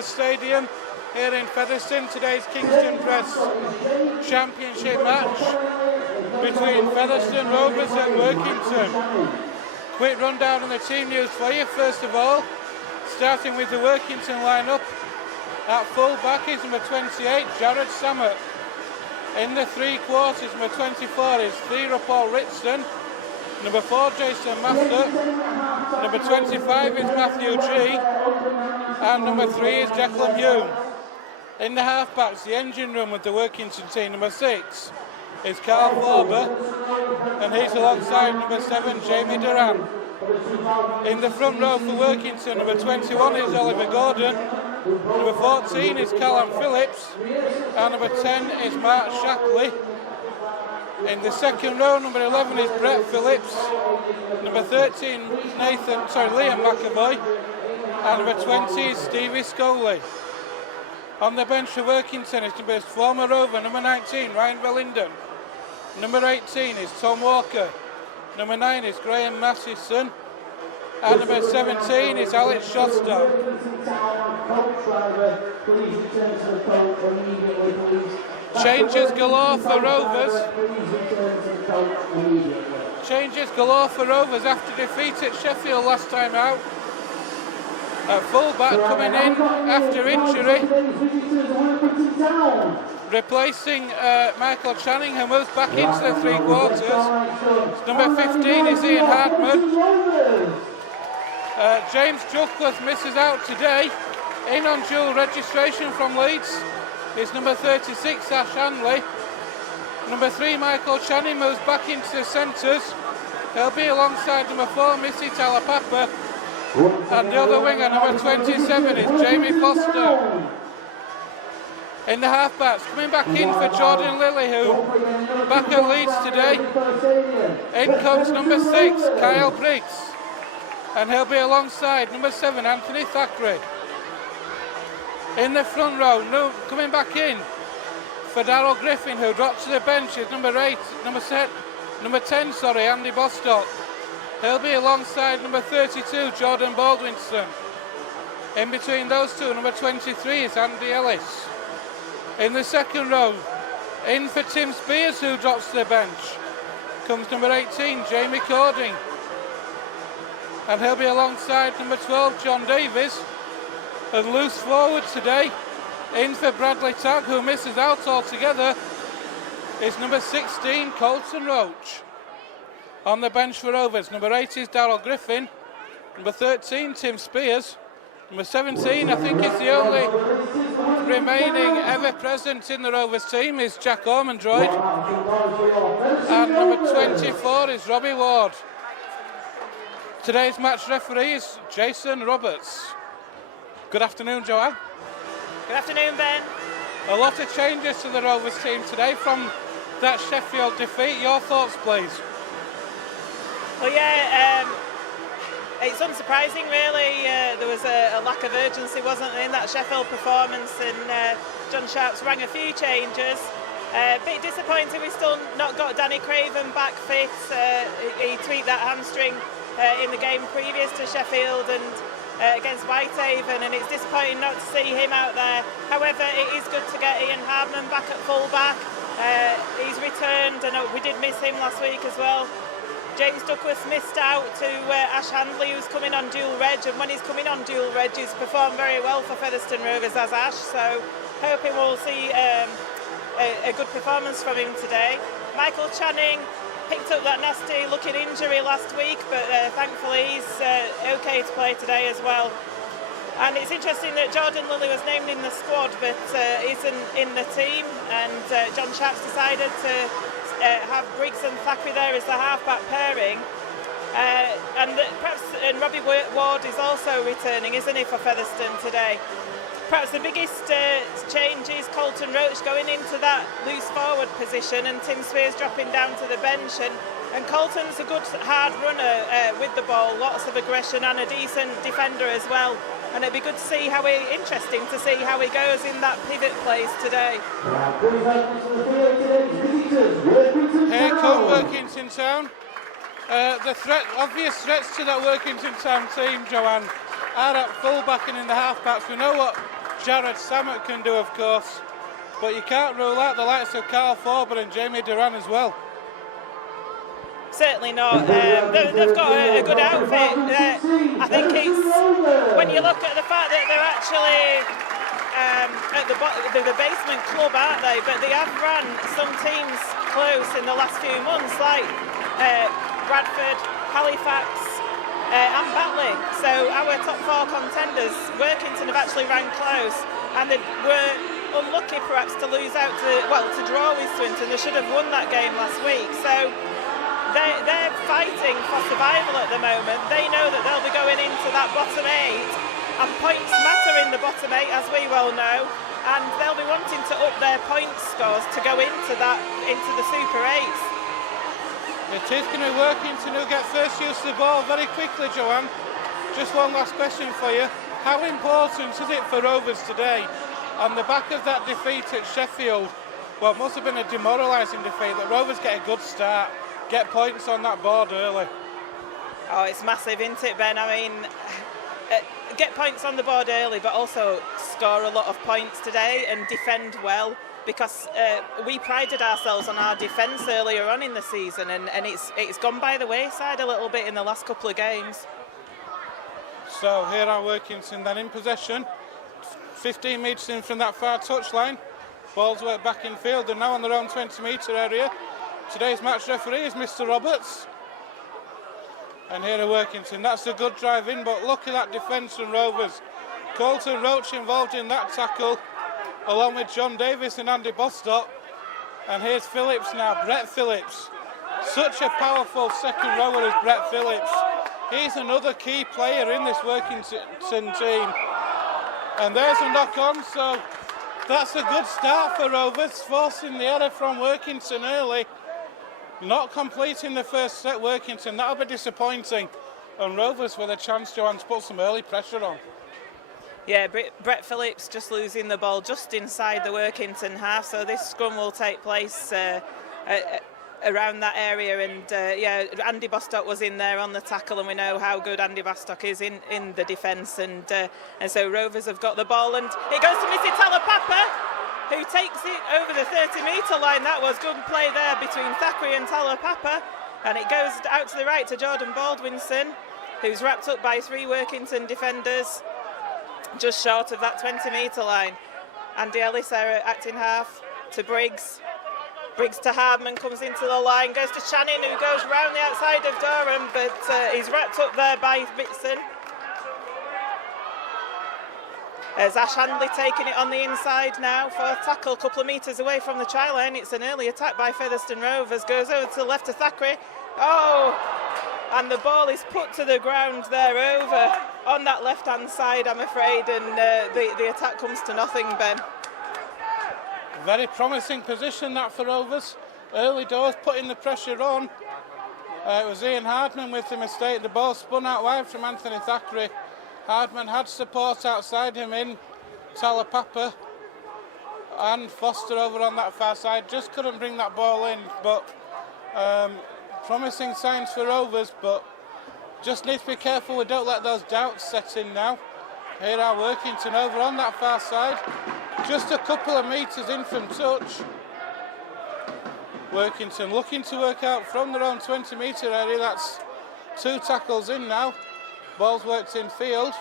First Stadium here in Featherstone. Today's Kingston Press Championship match between Featherstone Rovers and Workington. Quick rundown on the team news for you. First of all, starting with the Workington lineup. At full back is number 28, Jared Sammett. In the three quarters, number 24 is Theodore Paul Ritson. Number 4, Jason Master. Number 25 is Matthew G. And number 3 is Declan Hume. In the half-backs, the engine room with the Workington team, number 6 is Carl Forber, and he's alongside number 7, Jamie Duran. In the front row for Workington, number 21 is Oliver Gordon. Number 14 is Callum Phillips, and number 10 is Mark Shackley. In the second row, number 11 is Brett Phillips, number 13 Liam McAvoy, and number 20 is Stevie Scully. On the bench for Workington is number former Rover, number 19 Ryan Bellington, number 18 is Tom Walker, number 9 is Graham Massison, and number 17 is Alex Shostak. Changes galore for Rovers. Changes galore for Rovers after defeat at Sheffield last time out. A full-back coming in after injury. Replacing Michael Channing, who moves back into the three quarters. Number 15 is Ian Hardman. James Duckworth misses out today. In on dual registration from Leeds is number 36, Ash Hanley. Number 3, Michael Channing, moves back into the centres. He'll be alongside number 4, Missy Talapapa. And the other winger, number 27, is Jamie Foster. In the half-backs, coming back in for Jordan Lilly, who back at Leeds today. In comes number 6, Kyle Briggs. And he'll be alongside number 7, Anthony Thackeray. In the front row, coming back in for Darryl Griffin, who dropped to the bench, is number 10, Andy Bostock. He'll be alongside number 32, Jordan Baldwinson. In between those two, number 23 is Andy Ellis. In the second row, in for Tim Spears, who drops to the bench, comes number 18, Jamie Cording. And he'll be alongside number 12, John Davies. And loose forward today, in for Bradley Tagg, who misses out altogether, is number 16, Colton Roach. On the bench for Rovers, number 8 is Darryl Griffin, number 13, Tim Spears, number 17, I think is the only remaining ever present in the Rovers team, is Jack Ormondroyd, and number 24 is Robbie Ward. Today's match referee is Jason Roberts. Good afternoon, Joanne. Good afternoon, Ben. A lot of changes to the Rovers team today from that Sheffield defeat. Your thoughts, please? Well, yeah, it's unsurprising, really. There was a lack of urgency, wasn't there, in that Sheffield performance, and John Sharps rang a few changes. A bit disappointing we've still not got Danny Craven back fit. He tweaked that hamstring in the game previous to Sheffield and against Whitehaven, and it's disappointing not to see him out there. However, it is good to get Ian Hardman back at full-back. He's returned, and we did miss him last week as well. James Duckworth missed out to Ash Handley, who's coming on dual reg, and when he's coming on dual reg, he's performed very well for Featherstone Rovers as Ash, so hoping we'll see a good performance from him today. Michael Channing picked up that nasty looking injury last week, but thankfully he's okay to play today as well. And it's interesting that Jordan Lilly was named in the squad but isn't in the team, and John Sharps decided to have Briggs and Thackeray there as the half-back pairing. And Robbie Ward is also returning, isn't he, for Featherstone today? Perhaps the biggest change is Colton Roach going into that loose forward position and Tim Spears dropping down to the bench. And Colton's a good hard runner with the ball, lots of aggression and a decent defender as well. And it'd be good to see interesting to see how he goes in that pivot place today. Here come Workington Town. The obvious threats to that Workington Town team, Joanne, are at full-back and in the half-backs. We know what Jared Samet can do, of course. But you can't rule out the likes of Carl Forber and Jamie Duran as well. Certainly not. They've got a good outfit. I think it's, when you look at the fact that they're actually at the basement club, aren't they? But they have ran some teams close in the last few months, like Bradford, Halifax and Batley. So our top 4 contenders, Workington, have actually ran close, and they were unlucky perhaps to lose out to draw with Swinton. They should have won that game last week. So they're fighting for survival at the moment. They know that they'll be going into that bottom 8, and points matter in the bottom 8, as we well know, and they'll be wanting to up their point scores to go into the Super 8s. It is going to be Workington who get first use of the ball very quickly, Joanne. Just one last question for you. How important is it for Rovers today, on the back of that defeat at Sheffield, what must have been a demoralising defeat, that Rovers get a good start, get points on that board early? Oh, it's massive, isn't it, Ben? I mean, get points on the board early, but also score a lot of points today and defend well, because we prided ourselves on our defence earlier on in the season, and it's gone by the wayside a little bit in the last couple of games. So here are Workington then in possession, 15 metres in from that far touchline. Ball's work back in field, and now on their own 20-metre area. Today's match referee is Mr. Roberts. And here are Workington. That's a good drive in, but look at that defence from Rovers. Colton Roach involved in that tackle, along with John Davis and Andy Bostock. And here's Phillips now, Brett Phillips. Such a powerful second rower as Brett Phillips. He's another key player in this Workington team. And there's a knock on, so that's a good start for Rovers, forcing the error from Workington early. Not completing the first set, Workington, that'll be disappointing. And Rovers with a chance, Joanne, to put some early pressure on. Yeah, Brett Phillips just losing the ball just inside the Workington half, so this scrum will take place around that area, and yeah, Andy Bostock was in there on the tackle, and we know how good Andy Bostock is in the defence, and so Rovers have got the ball, and it goes to Missy Talapapa, who takes it over the 30-metre line. That was good play there between Thackeray and Talapapa, and it goes out to the right to Jordan Baldwinson, who's wrapped up by 3 Workington defenders just short of that 20-metre line. Andy Ellis there acting half to Briggs. Briggs to Hardman, comes into the line, goes to Channing, who goes round the outside of Durham, but he's wrapped up there by Bitson. There's Ash Handley taking it on the inside now for a tackle a couple of metres away from the try line. It's an early attack by Featherstone Rovers, goes over to the left to Thackeray. Oh, and the ball is put to the ground there over on that left-hand side, I'm afraid, and the attack comes to nothing, Ben. Very promising position that for Rovers. Early doors putting the pressure on. It was Ian Hardman with the mistake. The ball spun out wide from Anthony Thackeray. Hardman had support outside him in Talapapa and Foster over on that far side. Just couldn't bring that ball in, but promising signs for Rovers, but just need to be careful we don't let those doubts set in now. Here are Workington over on that far side, just a couple of metres in from touch. Workington looking to work out from their own 20-metre area. That's 2 tackles in now. Ball's worked in field.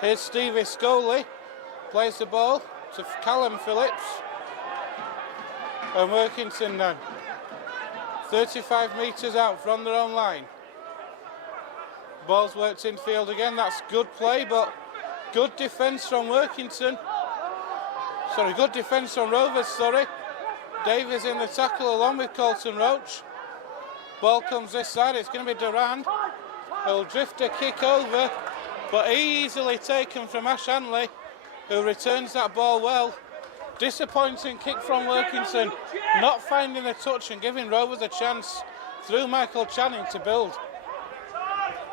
Here's Stevie Scoley, plays the ball to Callum Phillips. And Workington now 35 metres out from their own line. Ball's worked in field again. That's good play, but good defence from Workington. Sorry, good defence from Rovers, sorry. Davies in the tackle along with Colton Roach. Ball comes this side, it's going to be Durand. He'll drift a kick over, but easily taken from Ash Hanley, who returns that ball well. Disappointing kick from Workington, not finding the touch and giving Rovers a chance through Michael Channing to build.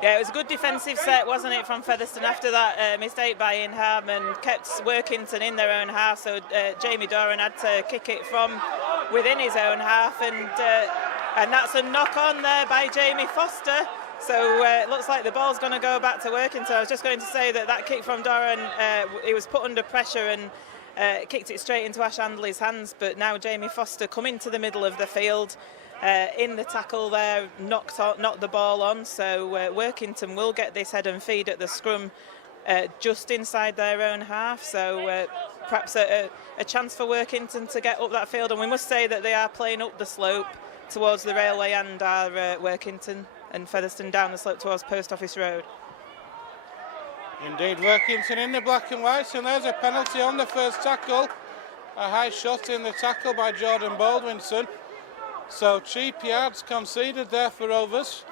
Yeah, it was a good defensive set, wasn't it, from Featherstone after that mistake by Ian Hardman. Kept Workington in their own half, so Jamie Doran had to kick it from within his own half, and that's a knock on there by Jamie Foster. So it looks like the ball's going to go back to Workington. I was just going to say that kick from Doran, he was put under pressure and kicked it straight into Ash Handley's hands, but now Jamie Foster come into the middle of the field in the tackle there, knocked the ball on, so Workington will get this head and feed at the scrum just inside their own half, so perhaps a chance for Workington to get up that field. And we must say that they are playing up the slope towards the railway and are Workington and Featherstone down the slope towards Post Office Road. Indeed, Workington in the black and whites, and there's a penalty on the first tackle. A high shot in the tackle by Jordan Baldwinson. So cheap yards conceded there for Rovers.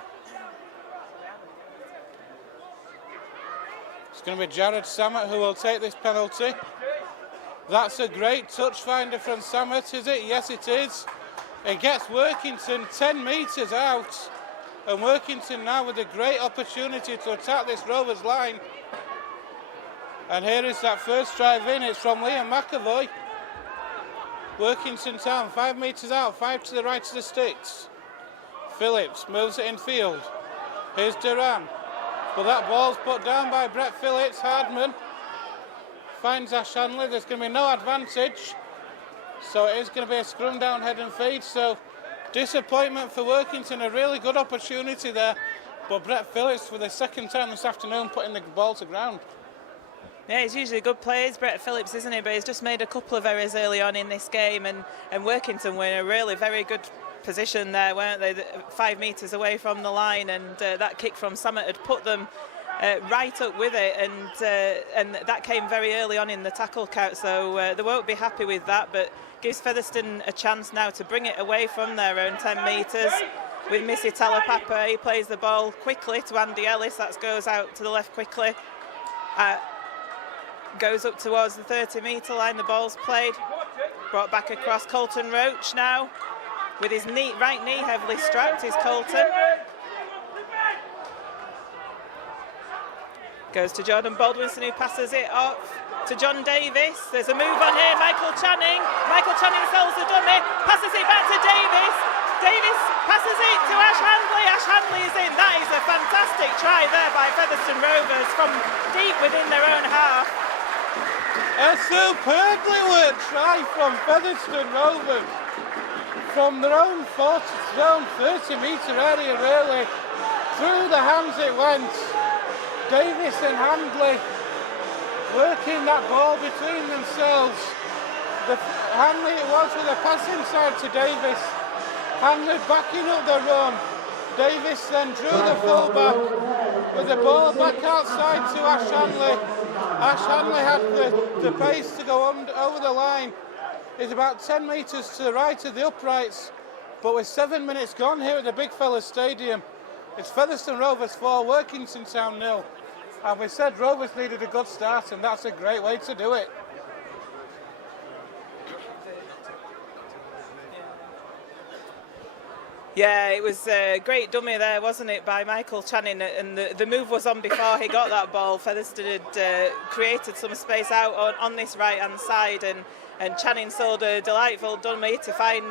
It's going to be Jared Samet who will take this penalty. That's a great touch finder from Samet, is it? Yes, it is. It gets Workington 10 metres out. And Workington now with a great opportunity to attack this Rovers line. And here is that first drive in. It's from Liam McAvoy. Workington Town, 5 metres out, 5 to the right of the sticks. Phillips moves it in field. Here's Duran. But that ball's put down by Brett Phillips. Hardman finds Ash Hanley. There's going to be no advantage. So it is going to be a scrum down head and feed. So disappointment for Workington. A really good opportunity there. But Brett Phillips for the second time this afternoon putting the ball to ground. Yeah, he's usually a good player, he's Brett Phillips, isn't he? But he's just made a couple of errors early on in this game, and Workington were in a really very good position there, weren't they? 5 metres away from the line, and that kick from Samet had put them right up with it, and that came very early on in the tackle count, so they won't be happy with that, but gives Featherstone a chance now to bring it away from their own 10 metres. With Missy Talapapa, he plays the ball quickly to Andy Ellis, that goes out to the left quickly. Goes up towards the 30-metre line, the ball's played, brought back across. Colton Roach now, with his right knee heavily strapped, is Colton. Goes to Jordan Baldwinson, who passes it off to John Davis. There's a move on here, Michael Channing sells the dummy, passes it back to Davis. Davis passes it to Ash Handley. Ash Handley is in. That is a fantastic try there by Featherstone Rovers from deep within their own half. A superbly worked try from Featherstone Rovers. From their own 30-metre area, really. Through the hands it went. Davis and Handley working that ball between themselves. Handley it was with a pass inside to Davis. Handley backing up the run. Davis then drew the fullback with the ball back outside to Ash Handley. Ash Handley had the pace to go over the line. It's about 10 metres to the right of the uprights, but with 7 minutes gone here at the Big Fellas Stadium, it's Featherstone Rovers 4, Workington Town 0. And we said Rovers needed a good start, and that's a great way to do it. Yeah, it was a great dummy there, wasn't it, by Michael Channing, and the move was on before he got that ball. Featherstone had created some space out on this right-hand side, and Channing sold a delightful dummy to find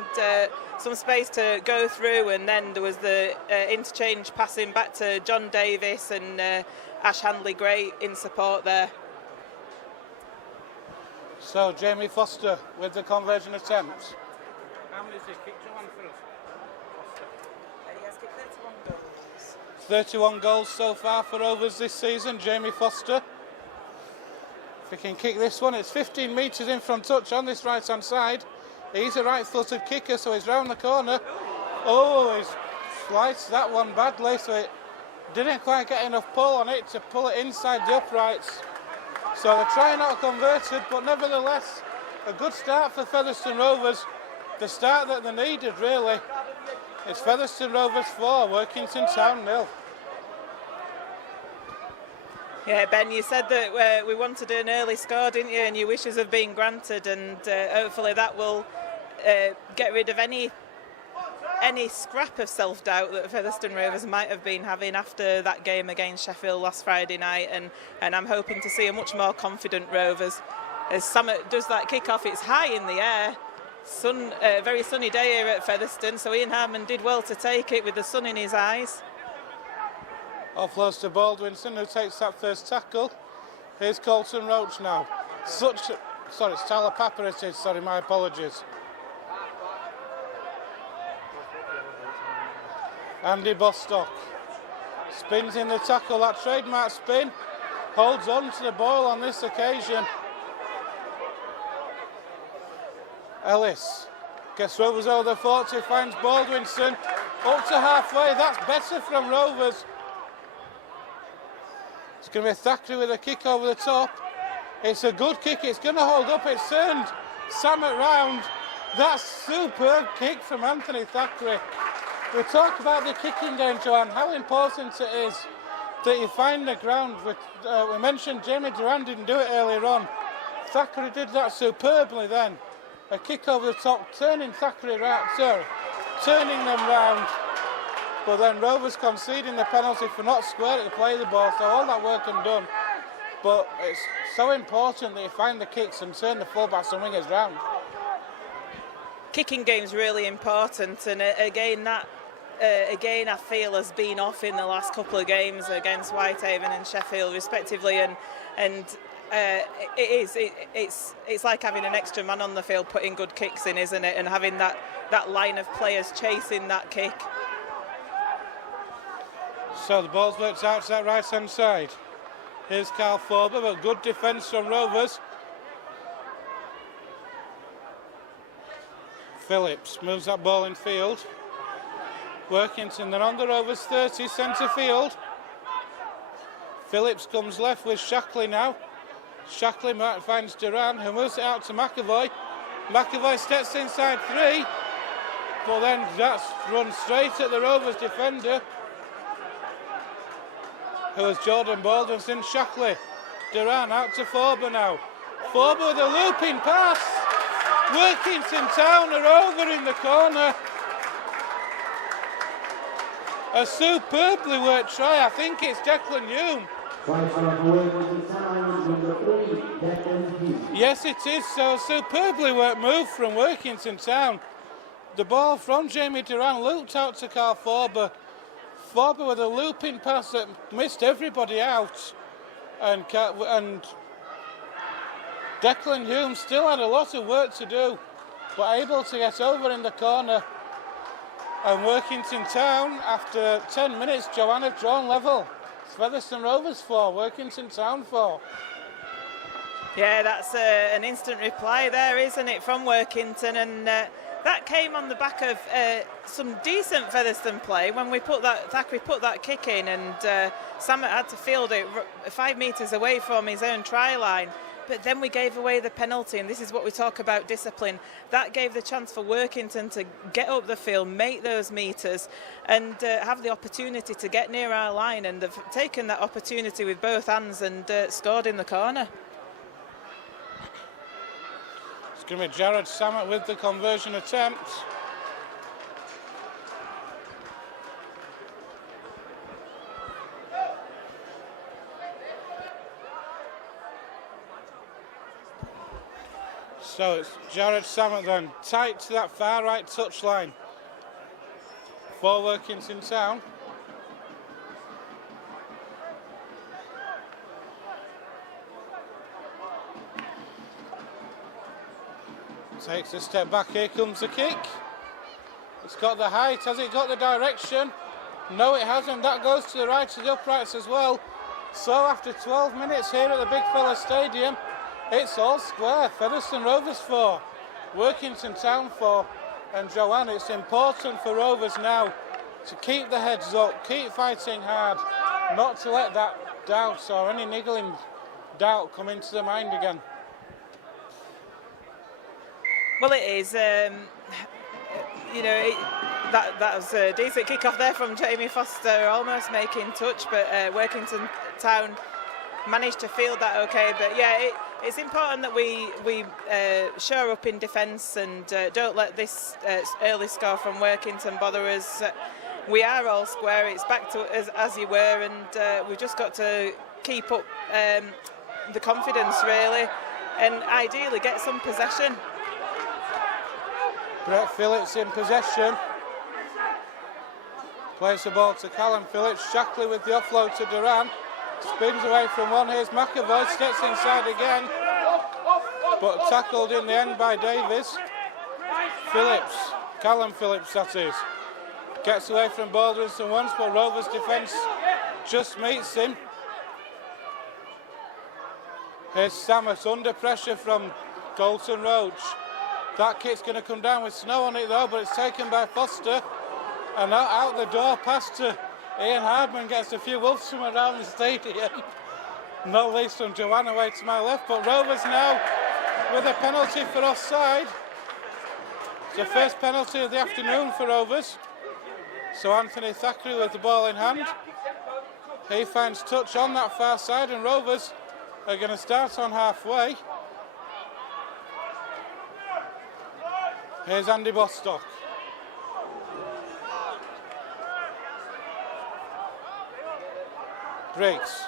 some space to go through, and then there was the interchange passing back to John Davis and Ash Handley, great in support there. So Jamie Foster with the conversion attempt. How many is he kicked one for us? 31 goals so far for Rovers this season, Jamie Foster. If he can kick this one, it's 15 metres in from touch on this right-hand side. He's a right-footed kicker, so he's round the corner. Oh, he's sliced that one badly, so it didn't quite get enough pull on it to pull it inside the uprights. So they're trying not to convert it, but nevertheless, a good start for Featherstone Rovers. The start that they needed, really. It's Featherstone Rovers 4, Workington Town 0. Yeah, Ben, you said that we wanted an early score, didn't you? And your wishes have been granted, and hopefully that will get rid of any scrap of self-doubt that Featherstone Rovers might have been having after that game against Sheffield last Friday night. And I'm hoping to see a much more confident Rovers. As Samet does that kick-off, it's high in the air. Very sunny day here at Featherstone, so Ian Harmon did well to take it with the sun in his eyes. Offloads to Baldwinson, who takes that first tackle. Here's Colton Roach now. Sorry, it's Tyler Papper it is, sorry, my apologies. Andy Bostock spins in the tackle, that trademark spin, holds on to the ball on this occasion. Ellis gets Rovers over the 40, finds Baldwinson, up to halfway, that's better from Rovers. It's going to be Thackeray with a kick over the top. It's a good kick, it's going to hold up, it's turned Samet round. That's superb kick from Anthony Thackeray. We talk about the kicking game, Joanne, how important it is that you find the ground. We mentioned Jamie Duran didn't do it earlier on. Thackeray did that superbly then. A kick over the top, turning Thackeray round, turning them round. But then Rovers conceding the penalty for not square to play the ball, so all that work and done. But it's so important that you find the kicks and turn the fullbacks and wingers round. Kicking game's really important, and again I feel has been off in the last couple of games against Whitehaven and Sheffield respectively, and it's like having an extra man on the field putting good kicks in, isn't it, and having that line of players chasing that kick. So the ball's worked out to that right hand side. Here's Carl Forber, but good defence from Rovers. Phillips moves that ball in field. Workington, they're on the Rovers 30, centre field. Phillips comes left with Shackley now. Shackley finds Duran, who moves it out to McAvoy. McAvoy steps inside 3, but then that's run straight at the Rovers defender, who is Jordan Baldwinson. Shackley, Duran out to Forber now. Forber with a looping pass. Workington Town are over in the corner. A superbly worked try. I think it's Declan Hume. Yes, it is. So superbly worked move from Workington Town. The ball from Jamie Duran looped out to Carl Forber. Forber with a looping pass that missed everybody out. And Declan Hume still had a lot of work to do, but able to get over in the corner. And Workington Town, after 10 minutes, Joanna drawn level. It's Featherstone Rovers 4, Workington Town 4. Yeah, that's an instant reply there, isn't it, from Workington, and that came on the back of some decent Featherstone play when Thackeray put that kick in, and Samet had to field it 5 metres away from his own try line. But then we gave away the penalty, and this is what we talk about discipline. That gave the chance for Workington to get up the field, make those metres, and have the opportunity to get near our line, and they've taken that opportunity with both hands and scored in the corner. It's going to be Jared Samet with the conversion attempt. So it's Jared Samet then, tight to that far right touchline for Workington Town. Takes a step back, here comes the kick. It's got the height, has it got the direction? No, it hasn't. That goes to the right of the uprights as well. So after 12 minutes here at the Big Fella Stadium, it's all square. Featherstone Rovers 4, Workington Town 4. And Joanne, it's important for Rovers now to keep the heads up, keep fighting hard, not to let that doubt or any niggling doubt come into the mind again. Well, it is. That was a decent kick-off there from Jamie Foster, almost making touch, but Workington Town managed to field that okay. But yeah, it's important that we shore up in defence and don't let this early score from Workington bother us. We are all square. It's back to as you were, and we've just got to keep up the confidence really, and ideally get some possession. Brett Phillips in possession. Plays the ball to Callum Phillips. Shackley with the offload to Duran. Spins away from one. Here's McAvoy. Steps inside again. But tackled in the end by Davies. Phillips. Callum Phillips, that is. Gets away from Baldwinson once, but Rovers defence just meets him. Here's Samus under pressure from Dalton Roach. That kick's going to come down with snow on it though, but it's taken by Foster. And out the door, past to Ian Hardman, gets a few wolves from around the stadium. Not least from Joanne away to my left, but Rovers now with a penalty for offside. It's the first penalty of the afternoon for Rovers. So Anthony Thackeray with the ball in hand. He finds touch on that far side, and Rovers are going to start on halfway. Here's Andy Bostock. Breaks.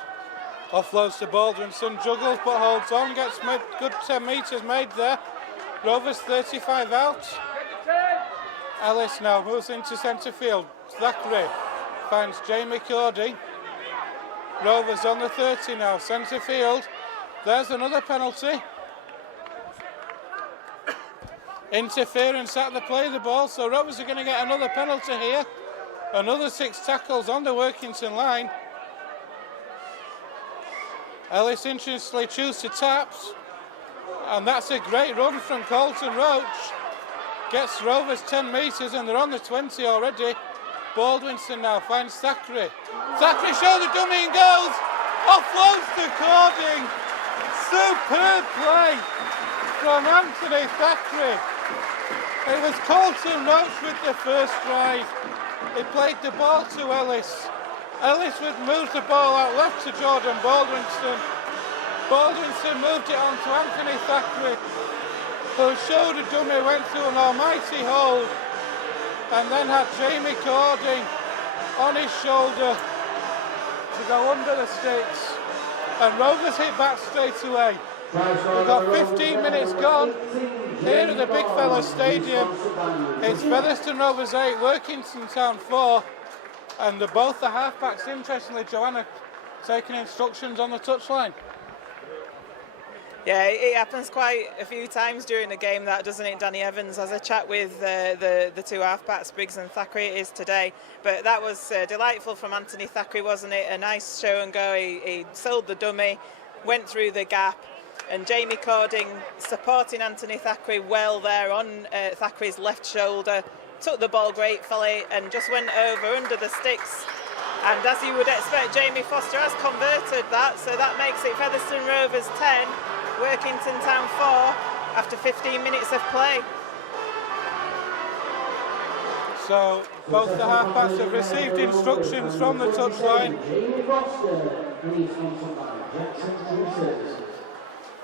Offloads to Baldwinson, juggles but holds on, gets made, good 10 metres made there. Rovers 35 out. Ellis now moves into centre field. Thackeray finds Jamie Cody. Rovers on the 30 now, centre field. There's another penalty. Interference at the play of the ball, so Rovers are going to get another penalty here. Another 6 tackles on the Workington line. Ellis interestingly chooses to taps, and that's a great run from Colton Roach. Gets Rovers 10 metres and they're on the 20 already. Baldwinson now finds Thackeray. Thackeray shoulder dummy and goes. Offloads to Cording. Superb play from Anthony Thackeray. It was Colton Roach with the first drive. He played the ball to Ellis. Ellis would move the ball out left to Jordan Baldwinson. Baldwinson moved it on to Anthony Thackeray, whose shoulder dummy went through an almighty hole, and then had Jamie Cording on his shoulder to go under the sticks, and Rovers hit back straight away. We've got 15 minutes gone here at the Big Fella Stadium. It's Featherstone Rovers 8, Workington Town 4, and both the halfbacks, interestingly, Joanna, taking instructions on the touchline. Yeah, it happens quite a few times during the game, that, doesn't it? Danny Evans has a chat with the two halfbacks, Briggs and Thackeray, it is today. But that was delightful from Anthony Thackeray, wasn't it? A nice show and go. He sold the dummy, went through the gap, and Jamie Cording supporting Anthony Thackeray well there on Thackeray's left shoulder. Took the ball gratefully and just went over under the sticks. And as you would expect, Jamie Foster has converted that, so that makes it Featherstone Rovers 10. Workington Town 4 after 15 minutes of play. So both the halfbacks have received instructions from the touchline.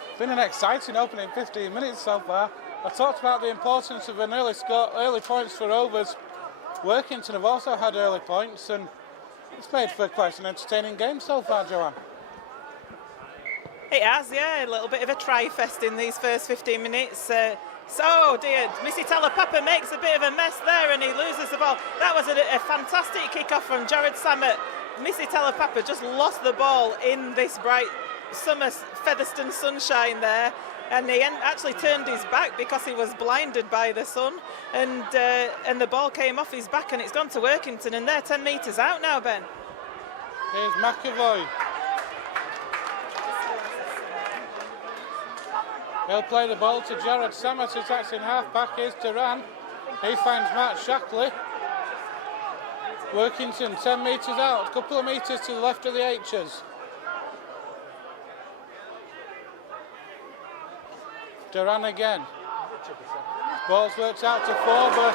It's been an exciting opening 15 minutes so far. I talked about the importance of an early points for Rovers. Workington have also had early points, and it's made for quite an entertaining game so far, Joanne. It has, yeah, a little bit of a try-fest in these first 15 minutes. So, dear, Missy Talapapa makes a bit of a mess there and he loses the ball. That was a fantastic kick-off from Jared Sammett. Missy Talapapa just lost the ball in this bright summer Featherstone sunshine there, and he actually turned his back because he was blinded by the sun, and the ball came off his back and it's gone to Workington, and they're 10 metres out now, Ben. Here's McAvoy. He'll play the ball to Jared Sammett, who's acts in half-back. Here's Duran. He finds Matt Shackley. Workington 10 metres out, a couple of metres to the left of the H's. Duran again. Ball's worked out to Forber.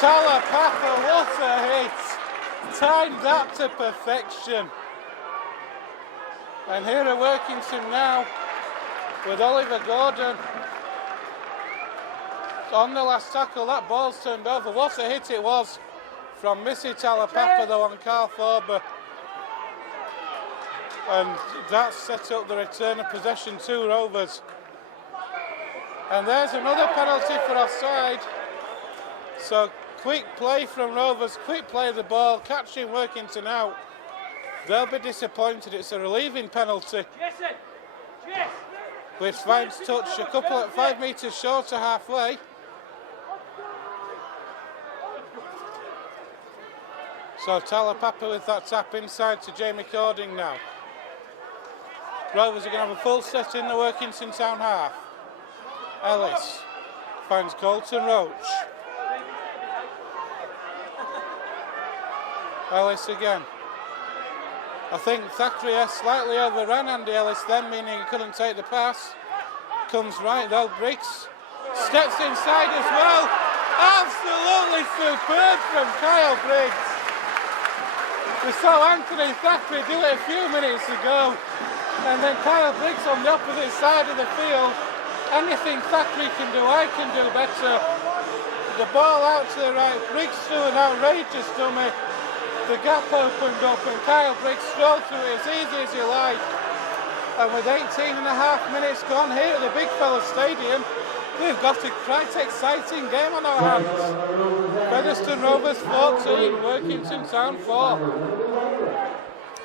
Talapapa, what a hit! Timed that to perfection. And here are Workington now with Oliver Gordon on the last tackle. That ball's turned over. What a hit it was from Missy Talapapa though on Carl Forber. And that set up the return of possession to Rovers. And there's another penalty for offside. So quick play from Rovers, quick play of the ball, catching Workington out. They'll be disappointed. It's a relieving penalty, which finds touch a couple at 5 metres short of halfway. So Talapapa with that tap inside to Jamie Cording now. Rovers are going to have a full set in the Workington Town half. Ellis finds Colton Roach. Ellis again. I think Thackeray slightly overran Andy Ellis then, meaning he couldn't take the pass. Comes right though, Briggs steps inside as well. Absolutely superb from Kyle Briggs. We saw Anthony Thackeray do it a few minutes ago, and then Kyle Briggs on the opposite side of the field. Anything Thackeray can do, I can do better. The ball out to the right, Briggs threw an outrageous dummy. The gap opened up and Kyle Briggs strolled through it as easy as you like. And with 18.5 minutes gone here at the Big Fella Stadium, we've got a quite exciting game on our hands. Featherstone Rovers 14, Workington Town 4.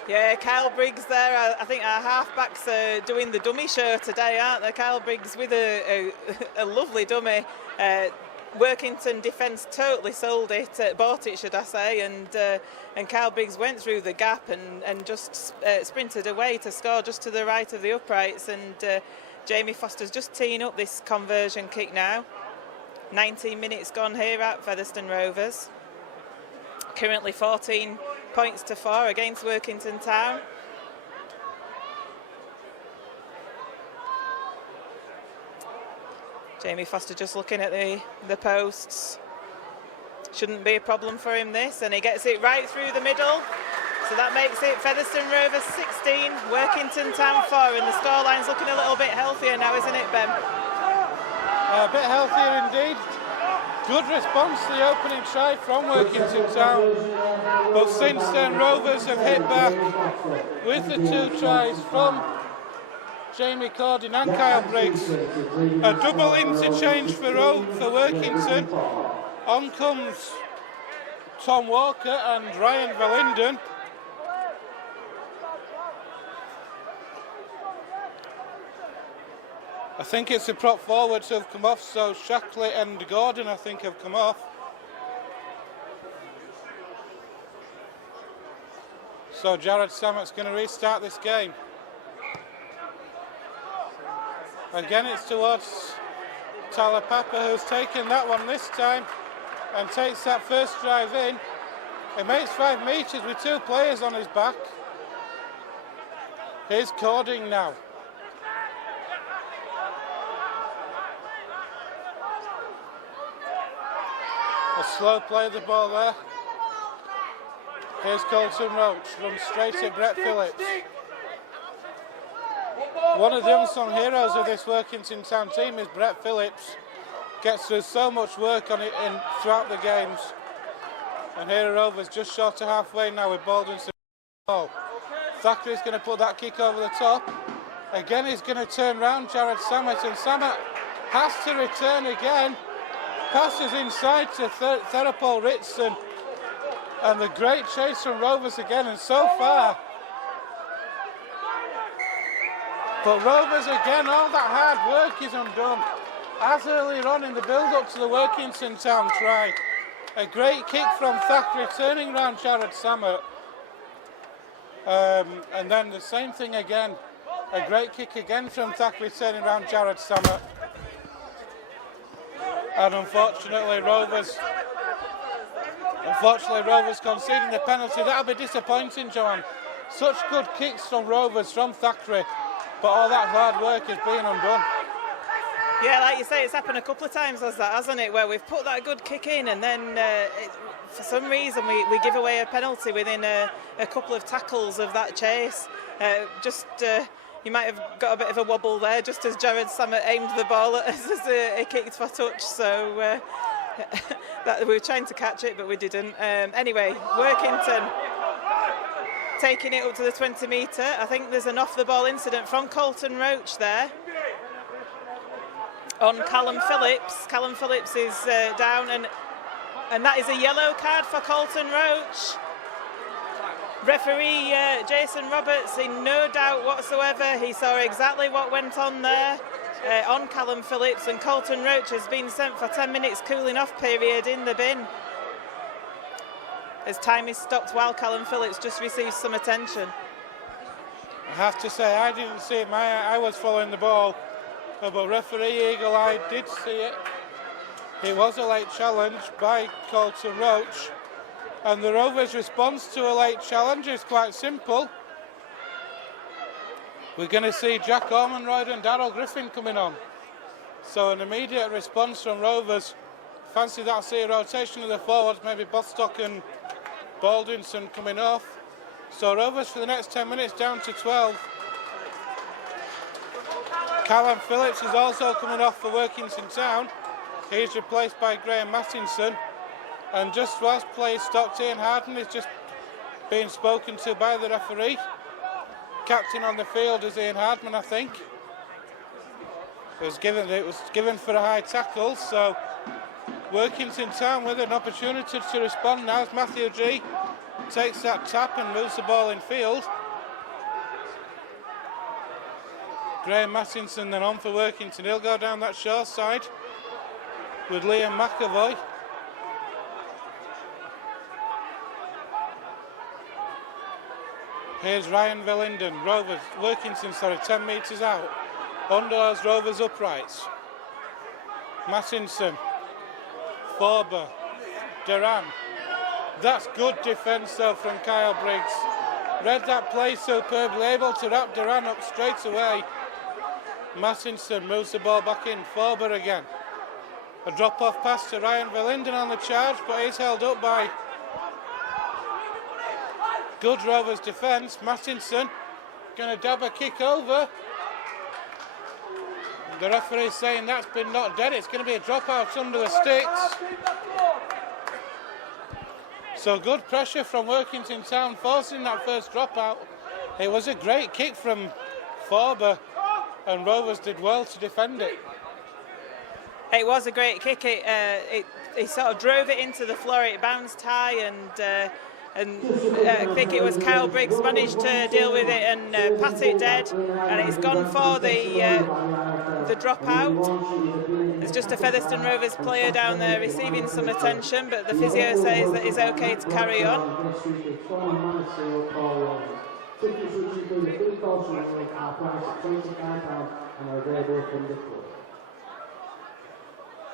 Yeah, Kyle Briggs there. I think our halfbacks are doing the dummy show today, aren't they? Kyle Briggs with a lovely dummy. Workington defence totally sold it, bought it should I say, and Kyle Briggs went through the gap and just sprinted away to score just to the right of the uprights, and Jamie Foster's just teeing up this conversion kick now. 19 minutes gone here at Featherstone Rovers. Currently 14 points to 4 against Workington Town. Jamie Foster just looking at the posts. Shouldn't be a problem for him this, and he gets it right through the middle. So that makes it Featherstone Rovers 16, Workington Town 4, and the scoreline's looking a little bit healthier now, isn't it, Ben? A bit healthier indeed. Good response to the opening try from Workington Town, but since then Rovers have hit back with the 2 tries from Jamie Cording and Kyle Briggs. A double interchange for Workington. On comes Tom Walker and Ryan Valinden. I think it's the prop forwards who have come off, so Shackley and Gordon I think have come off. So Jared Sammett's going to restart this game. Again it's towards Talapapa, who's taken that one this time and takes that first drive in. He makes 5 metres with 2 players on his back. Here's Cording now. A slow play of the ball there. Here's Colton Roach, runs straight at Brett Phillips. One of the unsung heroes of this Workington Town team is Brett Phillips. Gets through so much work on it throughout the games. And here are Rovers just short of halfway now with Baldwin's ball. Thackeray's going to put that kick over the top. Again he's going to turn round Jared Sammet, and Sammet has to return again. Passes inside to Therapol Ritson. And the great chase from Rovers again, and so far. But Rovers again, all that hard work is undone. As earlier on in the build-up to the Workington Town try. A great kick from Thackeray, turning round Jared Sammet. And then the same thing again. A great kick again from Thackeray, turning round Jared Sammet. And unfortunately Rovers conceding the penalty. That'll be disappointing, Joanne. Such good kicks from Rovers, from Thackeray, but all that hard work is being undone. Yeah, like you say, it's happened a couple of times, hasn't it, where we've put that good kick in and then for some reason we give away a penalty within a couple of tackles of that chase. You might have got a bit of a wobble there just as Jared Sammet aimed the ball at us as he kicked for touch, so that we were trying to catch it but we didn't. Anyway, Workington taking it up to the 20 metre. I think there's an off the ball incident from Colton Roach there on Callum Phillips. Callum Phillips is down, and And that is a yellow card for Colton Roach. Referee Jason Roberts, in no doubt whatsoever, he saw exactly what went on there on Callum Phillips, and Colton Roach has been sent for 10 minutes cooling off period in the bin. As time is stopped while Callum Phillips just receives some attention. I have to say, I didn't see it. I was following the ball, but referee Eagle Eye did see it. It was a late challenge by Colton Roach, and the Rovers' response to a late challenge is quite simple. We're going to see Jack Ormonroyd and Darryl Griffin coming on. So an immediate response from Rovers. Fancy that, see a rotation of the forwards, maybe Bostock and Baldwinson coming off. So Rovers for the next 10 minutes down to 12. Callum Phillips is also coming off for Workington Town. He's replaced by Graham Mattinson. And just whilst play stopped, Ian Harden is just being spoken to by the referee. Captain on the field is Ian Hardman, I think. It was given for a high tackle, so Workington Town with an opportunity to respond now as Matthew G takes that tap and moves the ball in field. Graham Mattinson then on for Workington. He'll go down that shore side with Liam McAvoy. Here's Ryan Verlinden, Rovers, Workington, 10 metres out. Under those Rovers uprights. Mattinson, Forber, Duran. That's good defence though from Kyle Briggs. Read that play superbly, able to wrap Duran up straight away. Mattinson moves the ball back in, Forber again. A drop-off pass to Ryan Verlinden on the charge, but he's held up by good Rovers defence. Mattinson going to dab a kick over. The referee saying that's been knocked dead. It's going to be a dropout under the sticks. So good pressure from Workington Town forcing that first dropout. It was a great kick from Forber and Rovers did well to defend it. It was a great kick. He sort of drove it into the floor. It bounced high and I think it was Kyle Briggs managed to deal with it and pat it dead, and it's gone for the dropout. There's just a Featherstone Rovers player down there receiving some attention, but the physio says that it's okay to carry on.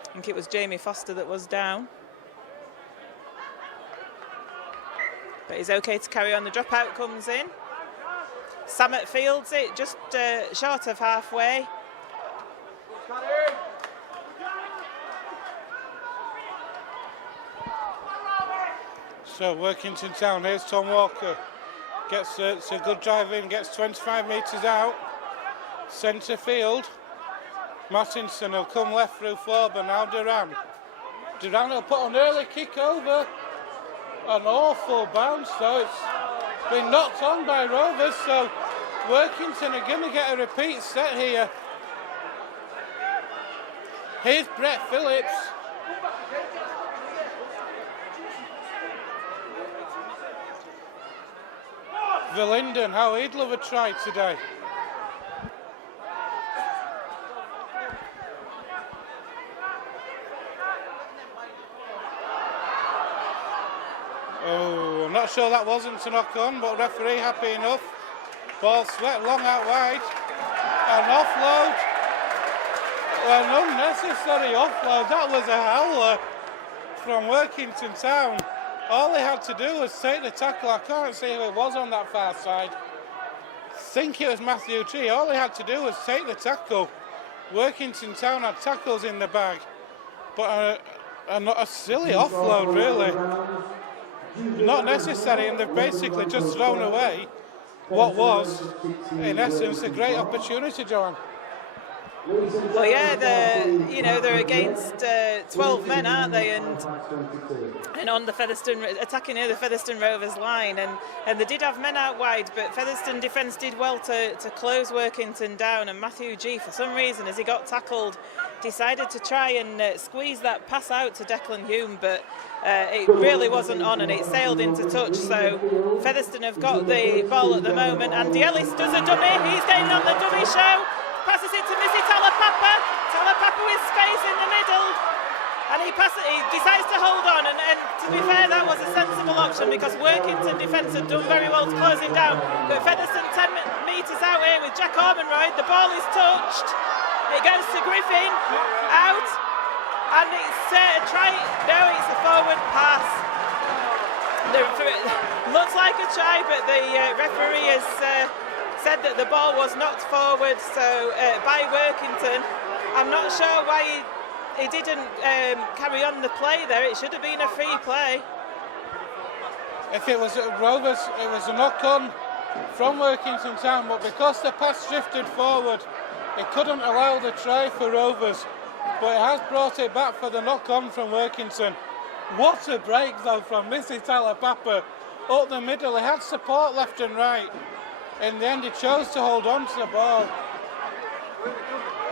I think it was Jamie Foster that was down. But he's okay to carry on. The dropout comes in. Samet fields it just short of halfway. So Workington Town, here's Tom Walker. Gets it's a good drive in, gets 25 metres out. Centre field. Mattinson will come left through Forber, now Duran. Duran will put an early kick over. An awful bounce though, it's been knocked on by Rovers, so Workington are going to get a repeat set here. Here's Brett Phillips. Verlinden, how he'd love a try today. Oh, I'm not sure that wasn't a knock on, but referee happy enough. Ball swept long out wide. An offload. An unnecessary offload. That was a howler from Workington Town. All they had to do was take the tackle. I can't see who it was on that far side. I think it was Matthew G. All they had to do was take the tackle. Workington Town had tackles in the bag. But a silly offload, really. Not necessary, and they've basically just thrown away what was, in essence, a great opportunity, Joanne. Well, yeah, they're against 12 men, aren't they? And on the Featherstone, attacking near the Featherstone Rovers line, and they did have men out wide, but Featherstone defence did well to close Workington down. And Matthew G, for some reason, as he got tackled, decided to try and squeeze that pass out to Declan Hume, but it really wasn't on and it sailed into touch. So Featherstone have got the ball at the moment. Andy Ellis does a dummy. He's getting on the dummy show. Passes it to Missy Talapapa. Talapapa with space in the middle. And he decides to hold on. And to be fair, that was a sensible option because Workington defence had done very well to close him down. But Featherstone 10 metres out here with Jack Ormonroyd. The ball is touched. It goes to Griffin, out, and it's a try. No, it's a forward pass. Looks like a try, but the referee has said that the ball was knocked forward. So by Workington, I'm not sure why he didn't carry on the play there. It should have been a free play. If it was Rovers, it was a knock-on from Workington Town, but because the pass shifted forward, it couldn't allow the try for Rovers, but it has brought it back for the knock-on from Workington. What a break though from Missy Talapapa up the middle. He had support left and right. In the end he chose to hold on to the ball.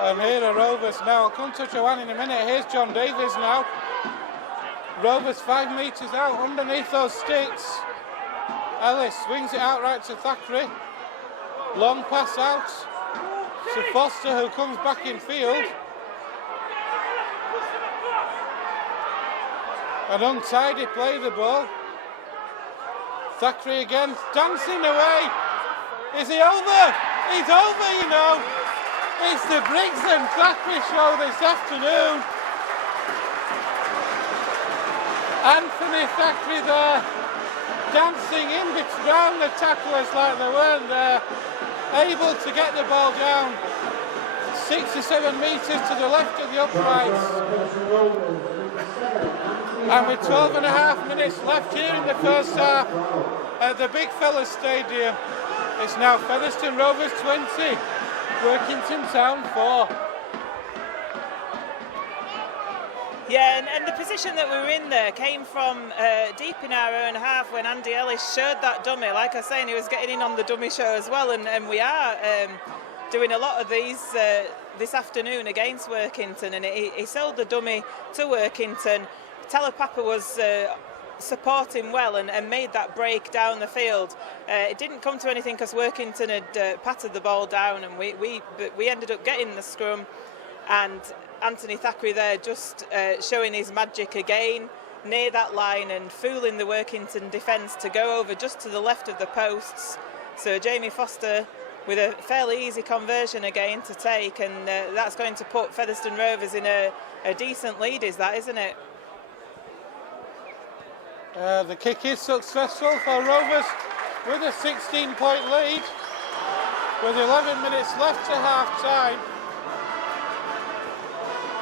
And here are Rovers now. I'll come to Joanne in a minute. Here's John Davies now. Rovers 5 metres out underneath those sticks. Ellis swings it out right to Thackeray. Long pass out to Foster, who comes back in field. An untidy play the ball. Thackeray again, dancing away. Is he over? He's over, you know. It's the Briggs and Thackeray show this afternoon. Anthony Thackeray there, dancing in between the tacklers like they weren't there. Able to get the ball down 6 or 7 metres to the left of the uprights. And with 12.5 minutes left here in the first half at the Big Fella Stadium, it's now Featherstone Rovers 20, Workington Town 4. Yeah, and the position that we were in there came from deep in our own half when Andy Ellis showed that dummy. Like I was saying, he was getting in on the dummy show as well, and we are doing a lot of these this afternoon against Workington, and he sold the dummy to Workington. Talapapa was supporting well and made that break down the field. It didn't come to anything because Workington had patted the ball down, and we ended up getting the scrum, and Anthony Thackeray there just showing his magic again near that line and fooling the Workington defence to go over just to the left of the posts. So Jamie Foster with a fairly easy conversion again to take, and that's going to put Featherstone Rovers in a decent lead, isn't it? The kick is successful for Rovers with a 16-point lead with 11 minutes left to half-time.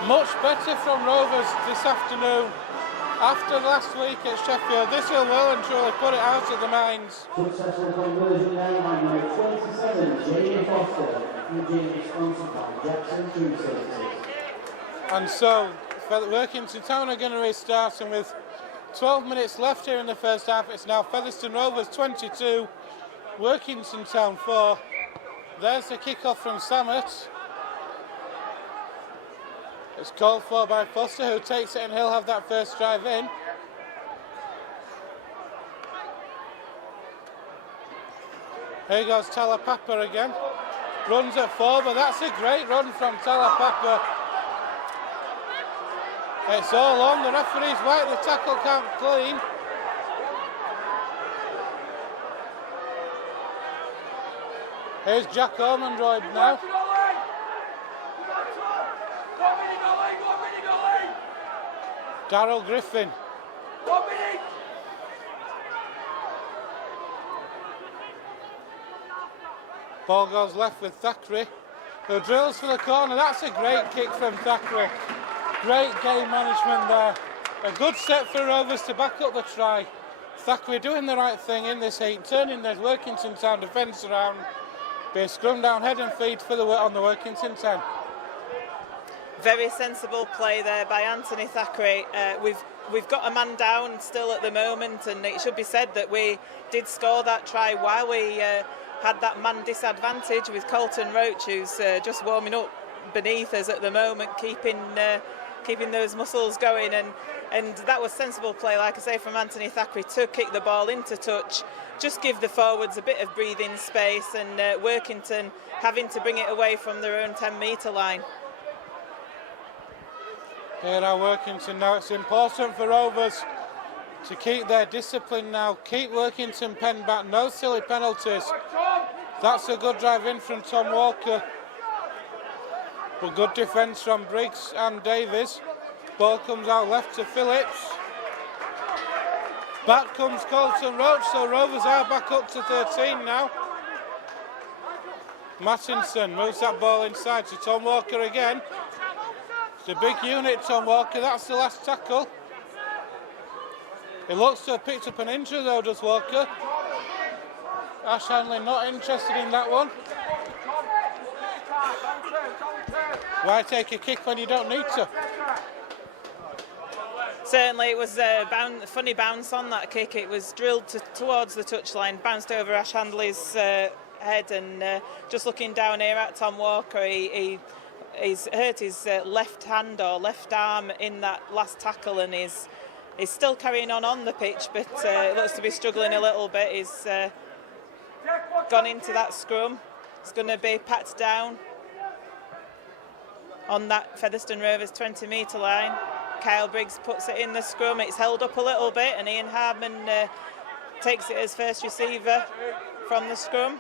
Much better from Rovers this afternoon. After last week at Sheffield, this will well and truly put it out of the minds. Successful conversion there by number 27, Jamie Foster, Eugene sponsored by Jackson Food Services. And so, Workington Town are going to restart, and with 12 minutes left here in the first half, it's now Featherstone Rovers 22, Workington Town 4. There's the kick-off from Samet. It's called for by Foster, who takes it, and he'll have that first drive in. Here goes Talapapa again. Runs at 4, but that's a great run from Talapapa. It's all on. The referee's white. The tackle count clean. Here's Jack Ormonroyd now. Darryl Griffin. Ball goes left with Thackeray, who drills for the corner. That's a great kick from Thackeray. Great game management there. A good set for Rovers to back up the try. Thackeray doing the right thing in this heat, turning the Workington Town defence around. Be a scrum down head and feet for on the Workington 10. Very sensible play there by Anthony Thackeray. We've got a man down still at the moment, and it should be said that we did score that try while we had that man disadvantage with Colton Roach, who's just warming up beneath us at the moment, keeping those muscles going, and that was sensible play, like I say, from Anthony Thackeray to kick the ball into touch, just give the forwards a bit of breathing space, and Workington having to bring it away from their own 10-metre line. Here are Workington now. It's important for Rovers to keep their discipline now, keep Workington penned back, no silly penalties. That's a good drive in from Tom Walker, but good defence from Briggs and Davies. Ball comes out left to Phillips. Back comes Colton Roach, so Rovers are back up to 13 now. Mattinson moves that ball inside to Tom Walker again. It's a big unit, Tom Walker. That's the last tackle. He looks to have picked up an injury though, does Walker. Ash Hanley not interested in that one. Why take a kick when you don't need to? Certainly it was a funny bounce on that kick. It was drilled towards the touchline, bounced over Ash Handley's head, and just looking down here at Tom Walker, he's hurt his left hand or left arm in that last tackle, and he's still carrying on the pitch, but looks to be struggling a little bit. He's gone into that scrum. It's going to be packed down on that Featherstone Rovers 20-metre line. Kyle Briggs puts it in the scrum. It's held up a little bit, and Ian Hardman takes it as first receiver from the scrum.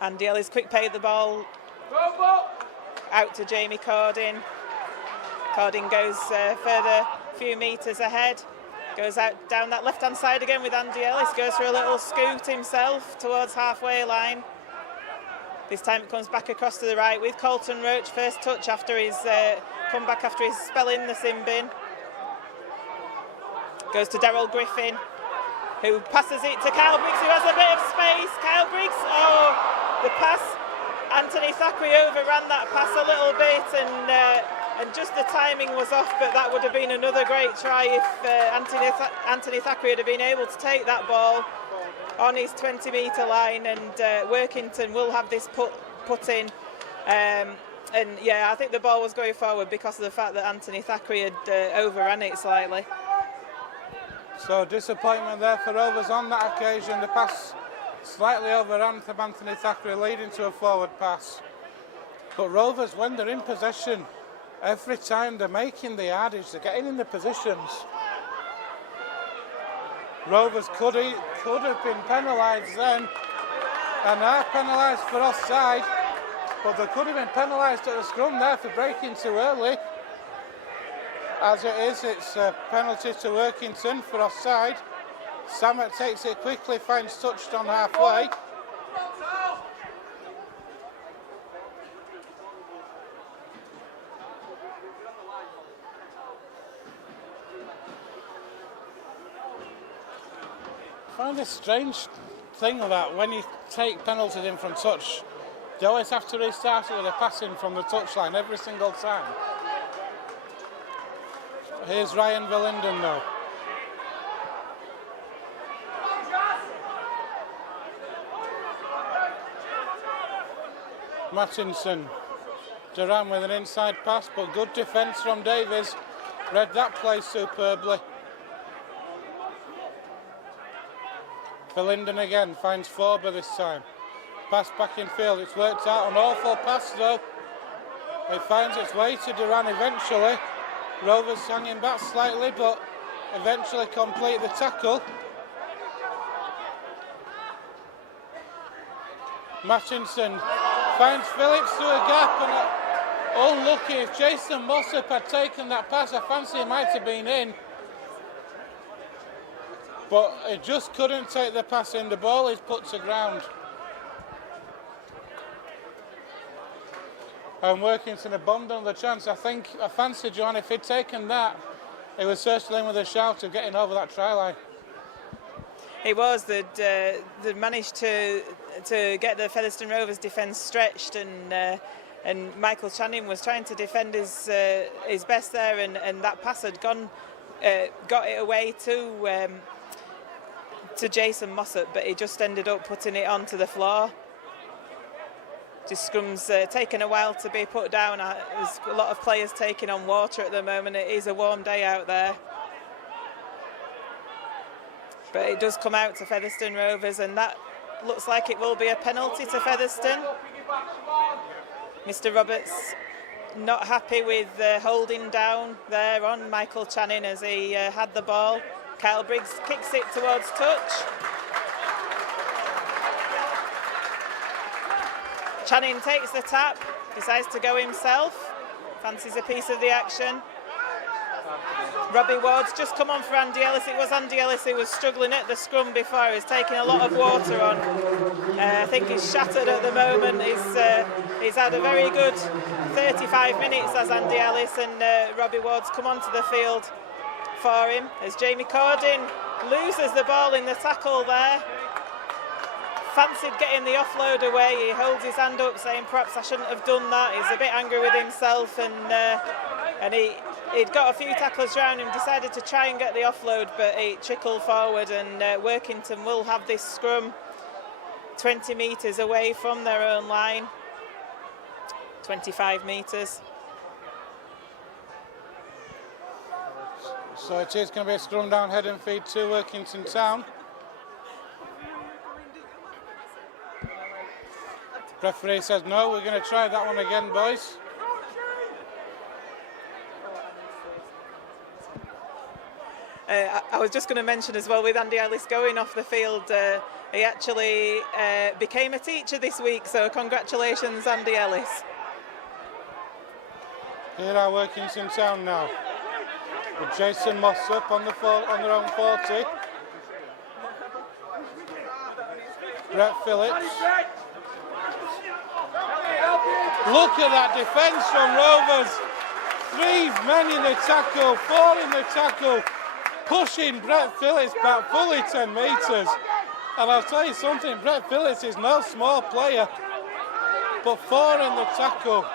Andy Ellis quick paid the ball out to Jamie Cordin. Cordin goes further, a few metres ahead, goes out down that left-hand side again with Andy Ellis, goes for a little scoot himself towards halfway line. This time it comes back across to the right with Colton Roach, first touch after his come back after his spell in the sin bin. Goes to Daryl Griffin, who passes it to Kyle Briggs, who has a bit of space. Kyle Briggs, oh, the pass. Anthony Thackeray overran that pass a little bit, and just the timing was off, but that would have been another great try if Anthony Thackeray had been able to take that ball on his 20-metre line, and Workington will have this put in. And yeah, I think the ball was going forward because of the fact that Anthony Thackeray had overran it slightly. So disappointment there for Rovers on that occasion. The pass slightly overran from Anthony Thackeray, leading to a forward pass. But Rovers, when they're in possession, every time they're making the yardage, they're getting in the positions. Rovers could have been penalised then, and are penalised for offside, but they could have been penalised at the scrum there for breaking too early. As it is, it's a penalty to Workington for offside. Samet takes it quickly, finds touchdown halfway. I find this strange thing about when you take penalties in from touch, you always have to restart it with a passing from the touchline every single time. Here's Ryan Verlinden now. Mattinson. Duran with an inside pass, but good defence from Davies. Read that play superbly. Verlinden again, finds Forber this time. Pass back in field, it's worked out, an awful pass though. It finds its way to Duran eventually. Rovers hanging back slightly, but eventually complete the tackle. Mattinson finds Phillips through a gap, and unlucky. If Jason Mossop had taken that pass, I fancy he might have been in. But he just couldn't take the pass in. The ball is put to ground. And Workington had bombed on the chance. I fancy John, if he'd taken that, he was certainly in with a shout of getting over that try line. He was. They'd managed to get the Featherstone Rovers defence stretched, and Michael Channing was trying to defend his best there, and that pass had got it away to Jason Mossop, but he just ended up putting it onto the floor. This scrum's taken a while to be put down. There's a lot of players taking on water at the moment. It is a warm day out there. But it does come out to Featherstone Rovers, and that looks like it will be a penalty to Featherstone. Mr. Roberts not happy with holding down there on Michael Channing as he had the ball. Kyle Briggs kicks it towards touch. Channing takes the tap, decides to go himself, fancies a piece of the action. Robbie Ward's just come on for Andy Ellis. It was Andy Ellis who was struggling at the scrum before. He's taking a lot of water on. I think he's shattered at the moment. He's had a very good 35 minutes as Andy Ellis, and Robbie Ward's come onto the field for him as Jamie Cordin loses the ball in the tackle there. Fancied getting the offload away. He holds his hand up saying perhaps I shouldn't have done that. He's a bit angry with himself, and he'd got a few tacklers around him, decided to try and get the offload, but he trickled forward, and Workington will have this scrum 20 metres away from their own line. 25 metres. So it is going to be a scrum down head and feed to Workington Town. Referee says no, we're going to try that one again, boys. I was just going to mention as well, with Andy Ellis going off the field, he actually became a teacher this week, so congratulations Andy Ellis. Here are Workington Town now, with Jason Mossop on their own 40. Brett Phillips. Look at that defence from Rovers. 3 men in the tackle, 4 in the tackle, pushing Brett Phillips back fully 10 metres. And I'll tell you something, Brett Phillips is no small player, but 4 in the tackle.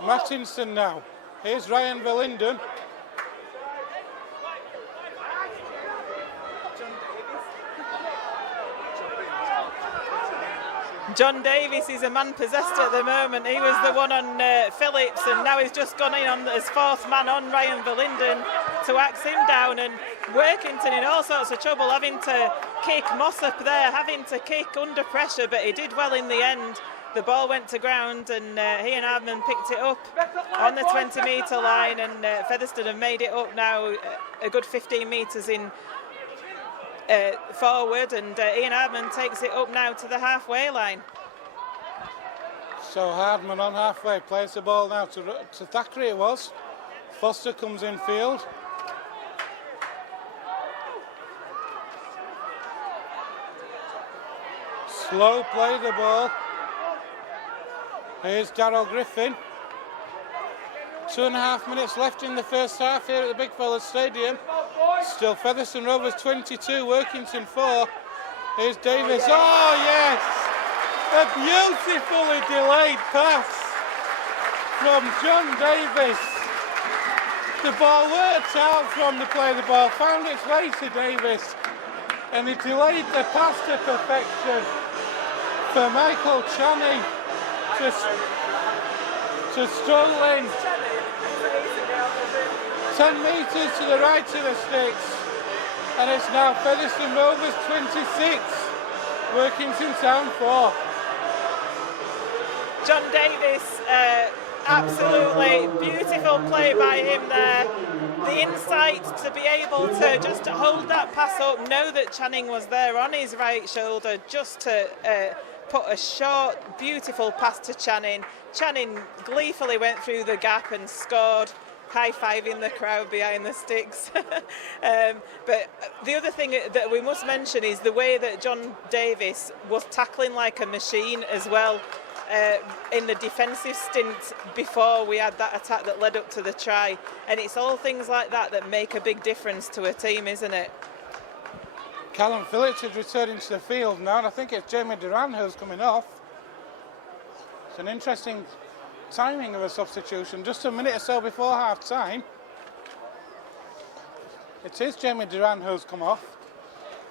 Mattinson now. Here's Ryan Verlinden. John Davies is a man possessed at the moment. He was the one on Phillips, and now he's just gone in on as 4th man on Ryan Verlinden to axe him down. And Workington in all sorts of trouble, having to kick Mossop there, having to kick under pressure, but he did well in the end. The ball went to ground, and he and Hardman picked it up on the 20-metre line, and Featherstone have made it up now a good 15 metres in forward, and Ian Hardman takes it up now to the halfway line. So Hardman on halfway, plays the ball now to Thackeray it was. Foster comes in field. Slow play the ball. Here's Darryl Griffin. 2.5 minutes left in the first half here at the Big Fellas Stadium. Still Featherstone Rovers 22, Workington 4. Here's Davis. Oh yes! A beautifully delayed pass from John Davis. The ball worked out from the play. The ball found its way to Davis, and he delayed the pass to perfection for Michael Channing to Strolling. 10 metres to the right of the sticks, and it's now Featherstone Rovers 26, Workington Town 4. John Davis, absolutely beautiful play by him there. The insight to be able to just hold that pass up, know that Channing was there on his right shoulder, just to put a short, beautiful pass to Channing. Channing gleefully went through the gap and scored, high-fiving the crowd behind the sticks. But the other thing that we must mention is the way that John Davis was tackling like a machine as well in the defensive stint before we had that attack that led up to the try. And it's all things like that that make a big difference to a team, isn't it? Callum Phillips is returning to the field now, and I think it's Jamie Duran who's coming off. It's an interesting timing of a substitution, just a minute or so before half time. It is Jamie Duran who's come off.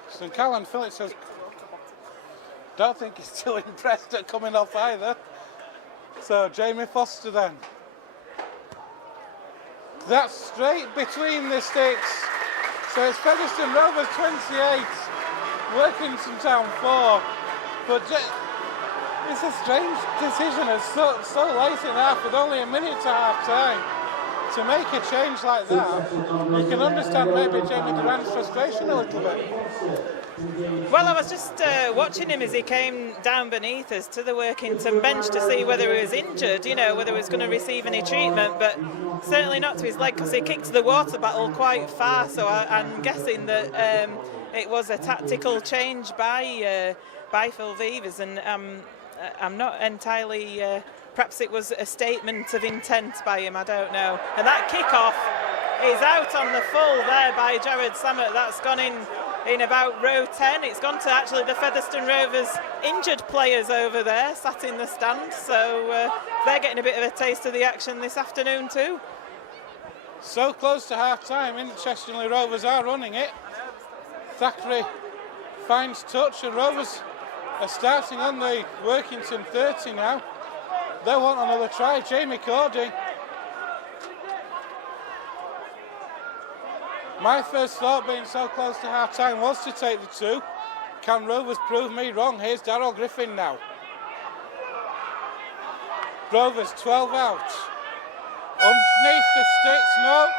So Callum Phillips Don't think he's too impressed at coming off either. So Jamie Foster then. That's straight between the sticks. So it's Featherstone Rovers 28, Workington Town 4. But it's a strange decision. It's so late in half with only a minute to half time. To make a change like that, you can understand maybe Jamie Durant's frustration a little bit. Well, I was just watching him as he came down beneath us to the Workington bench to see whether he was injured, you know, whether he was going to receive any treatment, but certainly not to his leg because he kicked the water battle quite far, so I'm guessing that it was a tactical change by FULL80, and I'm not entirely... perhaps it was a statement of intent by him, I don't know. And that kick-off is out on the full there by Jared Sammett. That's gone in about row 10. It's gone to actually the Featherstone Rovers injured players over there, sat in the stand. So they're getting a bit of a taste of the action this afternoon too. So close to half-time, interestingly, Rovers are running it. Thackeray finds touch and Rovers are starting on the Workington 30 now. They want another try. Jamie Cordy. My first thought, being so close to half-time, was to take the two. Can Rovers prove me wrong? Here's Darryl Griffin now. Rovers 12 out. Underneath the sticks, no.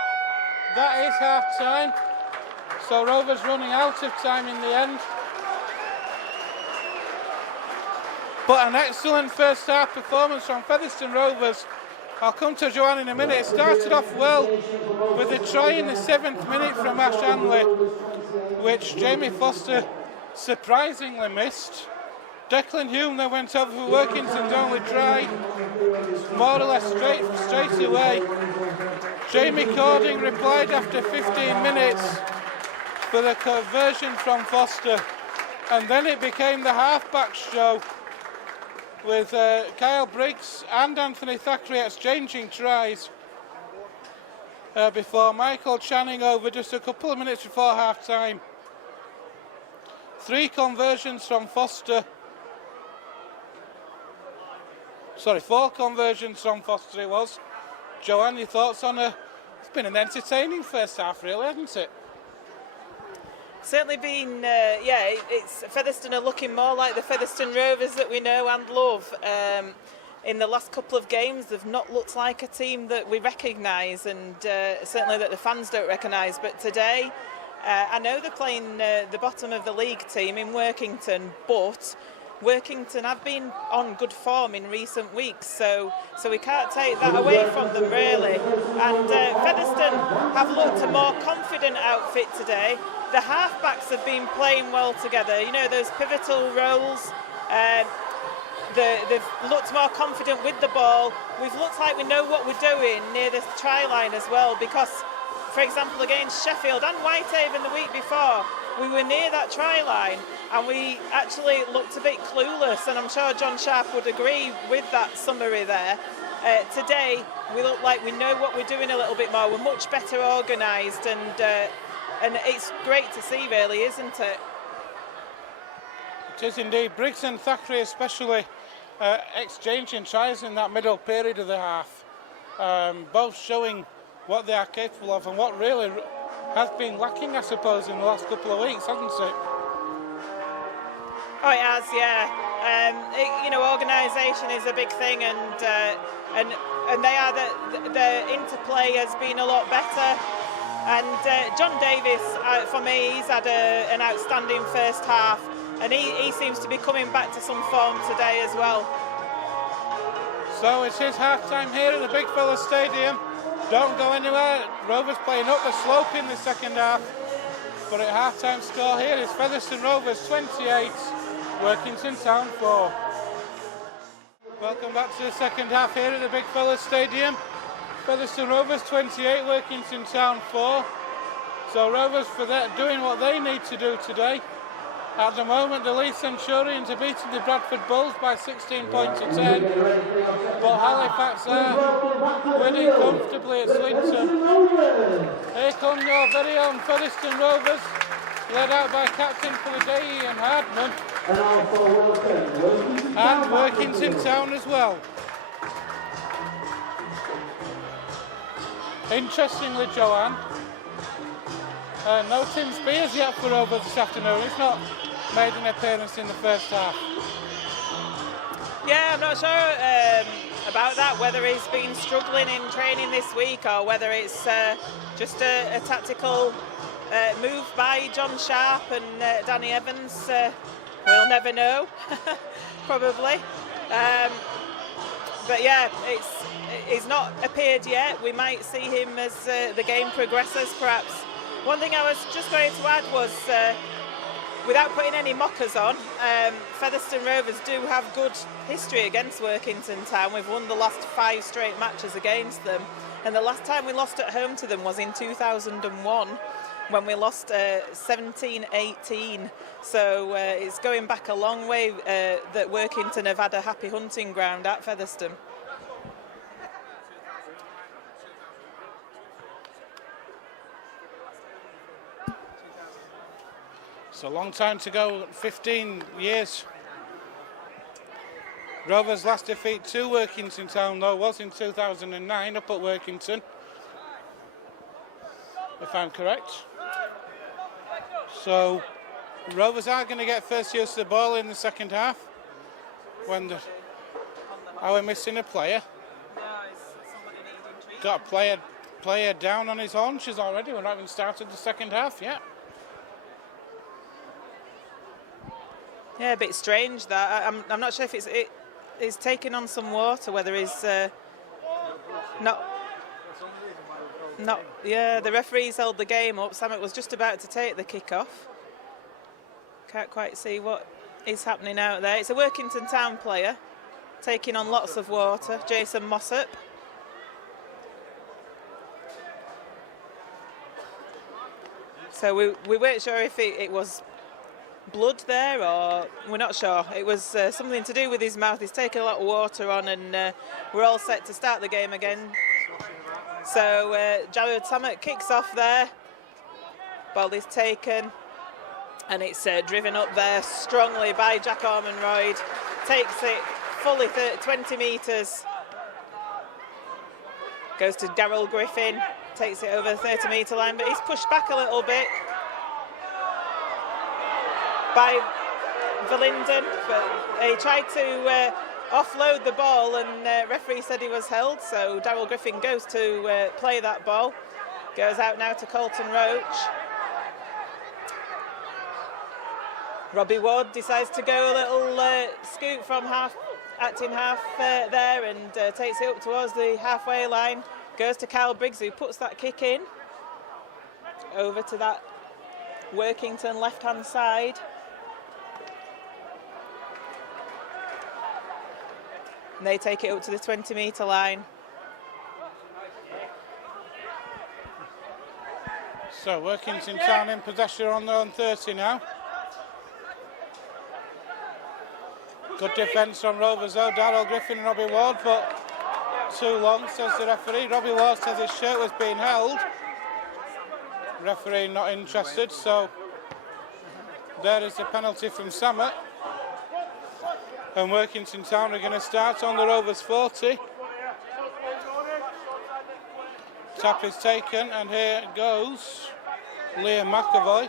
That is half-time. So Rovers running out of time in the end. But an excellent first half performance from Featherstone Rovers. I'll come to Joanne in a minute. It started off well with a try in the 7th minute from Ash Hanley, which Jamie Foster surprisingly missed. Declan Hume then went over for Workington's only try, more or less straight away. Jamie Cording replied after 15 minutes for the conversion from Foster, and then it became the half-back show, with Kyle Briggs and Anthony Thackeray exchanging tries before Michael Channing over just a couple of minutes before half-time. 4 conversions from Foster it was. Joanne, your thoughts on it's been an entertaining first half really, hasn't it? Certainly been, it's Featherstone are looking more like the Featherstone Rovers that we know and love. In the last couple of games, they've not looked like a team that we recognise, and certainly that the fans don't recognise. But today, I know they're playing the bottom of the league team in Workington, but Workington have been on good form in recent weeks, so we can't take that away from them really. And Featherstone have looked a more confident outfit today. The half-backs have been playing well together, you know, those pivotal roles. They've looked more confident with the ball. We've looked like we know what we're doing near the try line as well, because, for example, against Sheffield and Whitehaven the week before, we were near that try line and we actually looked a bit clueless, and I'm sure John Sharp would agree with that summary there. Today, we look like we know what we're doing a little bit more. We're much better organised, and it's great to see, really, isn't it? It is indeed. Briggs and Thackeray especially exchanging tries in that middle period of the half, both showing what they are capable of and what really has been lacking, I suppose, in the last couple of weeks, hasn't it? Oh, it has, yeah. Organisation is a big thing, and they are the interplay has been a lot better. And John Davis, for me, he's had an outstanding first half, and he seems to be coming back to some form today as well. So it is half-time here at the Big Fella Stadium. Don't go anywhere. Rovers playing up the slope in the second half. But at half-time score here is Featherstone Rovers 28, Workington Town 4. Welcome back to the second half here at the Big Fella Stadium. Featherstone Rovers 28, Workington Town 4. So Rovers for that doing what they need to do today. At the moment, the Leeds Centurions are beating the Bradford Bulls by 16 points to 10, but Halifax are winning comfortably at Swinton. Here come your very own Featherstone Rovers, led out by Captain Fulladay and Hardman, and Workington Town as well. Interestingly, Joanne, no Tim Spears yet for Rovers this afternoon. He's not made an appearance in the first half. Yeah, I'm not sure about that, whether he's been struggling in training this week or whether it's just a tactical move by John Sharp and Danny Evans. We'll never know, probably. But yeah, he's not appeared yet. We might see him as the game progresses, perhaps. One thing I was just going to add was, without putting any mockers on, Featherstone Rovers do have good history against Workington Town. We've won the last 5 straight matches against them, and the last time we lost at home to them was in 2001, when we lost 17-18. So it's going back a long way that Workington have had a happy hunting ground at Featherstone. It's a long time to go, 15 years. Rovers' last defeat to Workington Town, though, was in 2009 up at Workington, if I'm correct. So Rovers are going to get first use of the ball in the second half. Are we missing a player? Got a player down on his haunches already. We're not even started the second half yet. Yeah, a bit strange that. I'm not sure if it's taking on some water, whether he's not. Yeah, the referees held the game up. Samet was just about to take the kick-off. Can't quite see what is happening out there. It's a Workington Town player taking on lots of water, Jason Mossop. So we weren't sure if it was blood there, or we're not sure. It was something to do with his mouth. He's taken a lot of water on, and we're all set to start the game again. So Jared Samet kicks off there. Ball is taken, and it's driven up there strongly by Jack Ormonroyd. Takes it fully 20 metres. Goes to Daryl Griffin. Takes it over the 30-metre line, but he's pushed back a little bit by Verlinden, but he tried to offload the ball, and referee said he was held, so Daryl Griffin goes to play that ball. Goes out now to Colton Roach. Robbie Ward decides to go a little scoot from acting half there, and takes it up towards the halfway line. Goes to Kyle Briggs, who puts that kick in over to that Workington left-hand side. And they take it up to the 20-metre line. So Workington Town in possession on their own 30 now. Good defence from Rovers though, Darryl Griffin and Robbie Ward, but too long, says the referee. Robbie Ward says his shirt was being held. Referee not interested, so there is the penalty from Samet. And Workington Town are going to start on the Rovers 40. Tap is taken, and here goes Liam McAvoy.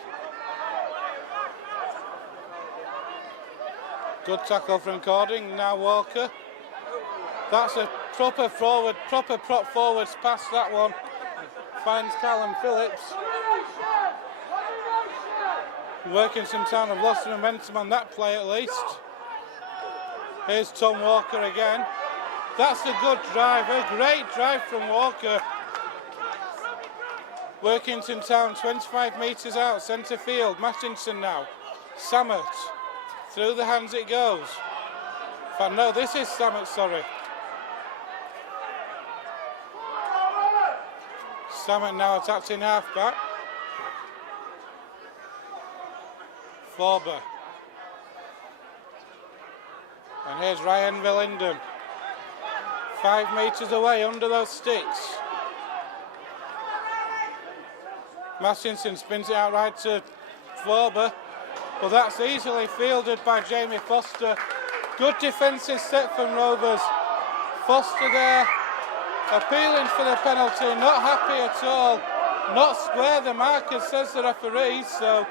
Good tackle from Cording, now Walker. That's a proper prop forwards pass, that one. Finds Callum Phillips. Workington Town have lost the momentum on that play at least. Here's Tom Walker again. That's a good drive, a great drive from Walker. Workington Town 25 metres out, centre field. Mattinson now. Samet. Through the hands it goes. No, this is Samet, sorry. Samet now attacked in half back. Forber. And here's Ryan Villinden. 5 metres away under those sticks. Massinson spins it out right to Forber. Well, that's easily fielded by Jamie Foster. Good defensive set from Rovers. Foster there, appealing for the penalty, not happy at all. Not square, the marker says the referee, so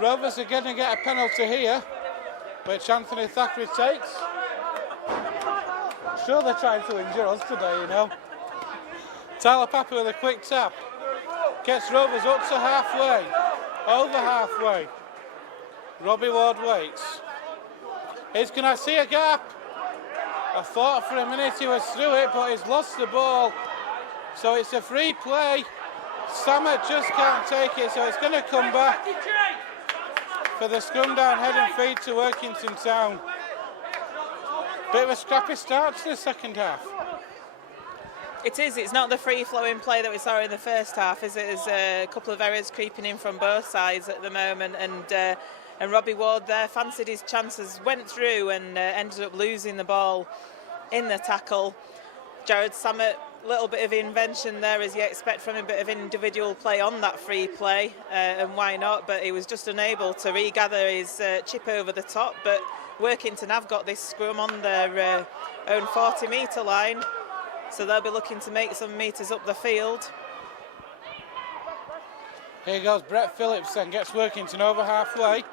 Rovers are going to get a penalty here, which Anthony Thackeray takes. Sure, they're trying to injure us today, you know. Tyler Papa with a quick tap. Gets Rovers up to halfway, over halfway. Robbie Ward waits. He's going to see a gap. I thought for a minute he was through it, but he's lost the ball. So it's a free play. Samet just can't take it, so it's going to come back for the scrum down head and feed to Workington Town. Bit of a scrappy start to the second half. It is. It's not the free-flowing play that we saw in the first half, is it? There's a couple of errors creeping in from both sides at the moment, and Robbie Ward there fancied his chances, went through and ended up losing the ball in the tackle. Jared Samet, a little bit of invention there, as you expect from a bit of individual play on that free play, and why not? But he was just unable to regather his chip over the top. But Workington have got this scrum on their own 40-metre line, so they'll be looking to make some metres up the field. Here goes Brett Phillips and gets Workington over halfway.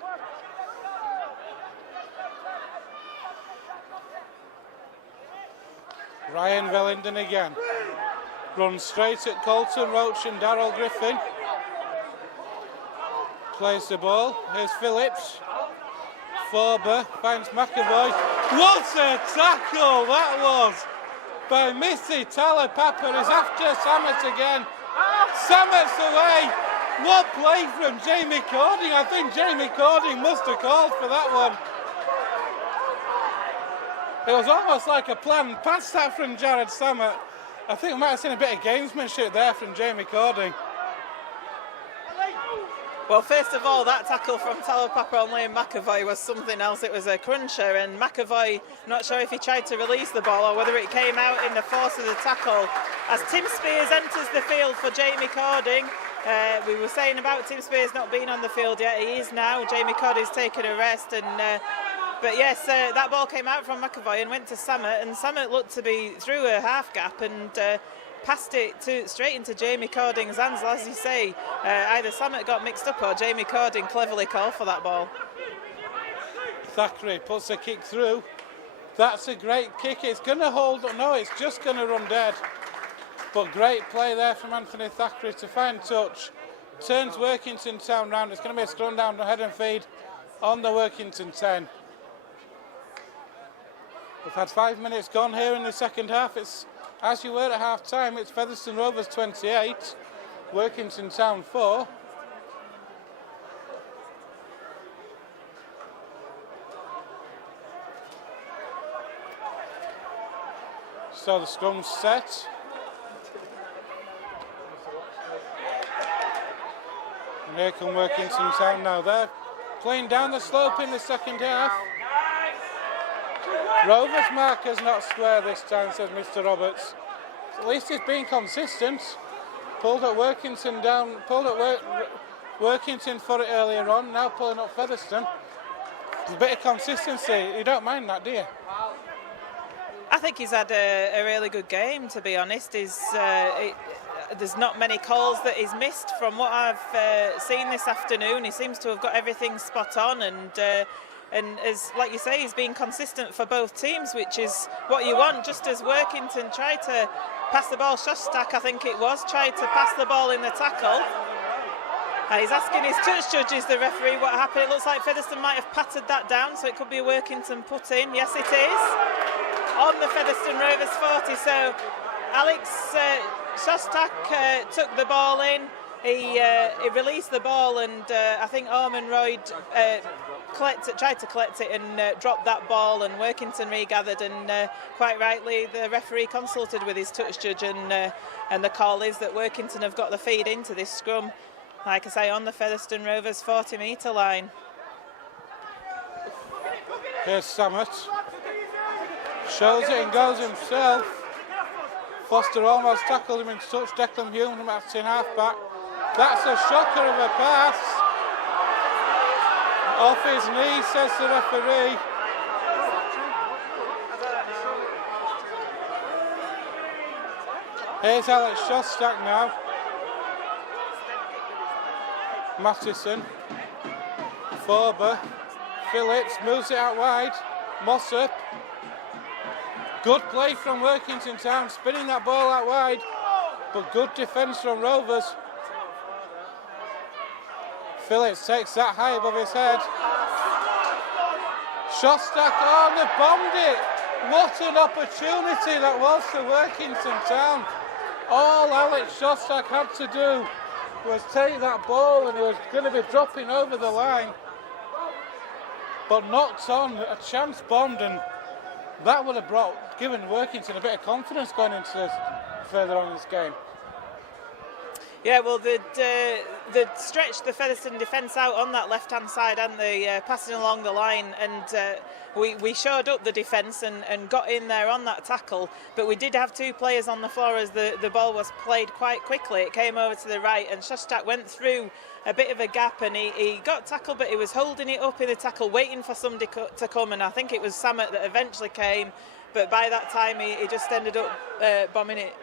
Ryan Villinden again. Runs straight at Colton Roach and Darryl Griffin. Plays the ball. Here's Phillips. Forber finds McAvoy. What a tackle that was by Missy Tyler Papa. Is after Samet again. Samet's away. What play from Jamie Cording. I think Jamie Cording must have called for that one. It was almost like a planned pass that from Jared Samet. I think we might have seen a bit of gamesmanship there from Jamie Cording. Well, first of all, that tackle from Tyler Papa on Liam McAvoy was something else. It was a cruncher, and McAvoy, not sure if he tried to release the ball or whether it came out in the force of the tackle. As Tim Spears enters the field for Jamie Cording, we were saying about Tim Spears not being on the field yet. He is now. Jamie Cording's taken a rest, and but yes, that ball came out from McAvoy and went to Samet, and Samet looked to be through a half gap and passed it straight into Jamie Cording's hands. As you say, either Samet got mixed up or Jamie Cording cleverly called for that ball. Thackeray puts a kick through. That's a great kick. It's going to hold. No, it's just going to run dead. But great play there from Anthony Thackeray to find touch. Turns Workington Town round. It's going to be a scrum down the head and feed on the Workington 10. We've had 5 minutes gone here in the second half. It's, as you were at half time, it's Featherstone Rovers 28, Workington Town 4. So the scrum's set. And here come Workington Town now. They're playing down the slope in the second half. Rovers' marker's not square this time, says Mr. Roberts. At least he's been consistent. Pulled at Workington down, pulled at Workington for it earlier on, now pulling up Featherstone. There's a bit of consistency. You don't mind that, do you? I think he's had a really good game, to be honest. There's not many calls that he's missed from what I've seen this afternoon. He seems to have got everything spot on, and as like you say, he's been consistent for both teams, which is what you want. Just as Workington tried to pass the ball, Shostak I think it was, tried to pass the ball in the tackle. He's asking his touch judges, the referee, what happened. It looks like Featherstone might have patted that down, so it could be a Workington put in. Yes, it is. On the Featherstone Rovers 40, so Alex Shostak took the ball in. He released the ball, and I think Orman Royd tried to collect it and dropped that ball, and Workington regathered, and quite rightly the referee consulted with his touch judge, and the call is that Workington have got the feed into this scrum, like I say, on the Featherstone Rovers 40-metre line. Here's Samet. Shows it and goes himself. Foster almost tackled him in touch. Declan Hume at in half-back. That's a shocker of a pass. Off his knee, says the referee. Here's Alex Shostak now. Mattison. Forber. Phillips moves it out wide. Mossop. Good play from Workington Town, spinning that ball out wide, but good defence from Rovers. Phillips takes that high above his head. Shostak, oh, they bombed it. What an opportunity that was for Workington Town. All Alex Shostak had to do was take that ball and it was going to be dropping over the line. But knocked on, a chance bombed, and that would have given Workington a bit of confidence going into this, further on in this game. Yeah, well, they'd stretched the Featherstone defence out on that left-hand side, and they passing along the line, and we showed up the defence and got in there on that tackle, but we did have two players on the floor as the ball was played quite quickly. It came over to the right, and Shostak went through a bit of a gap, and he got tackled, but he was holding it up in the tackle, waiting for somebody to come, and I think it was Samet that eventually came, but by that time he just ended up bombing it.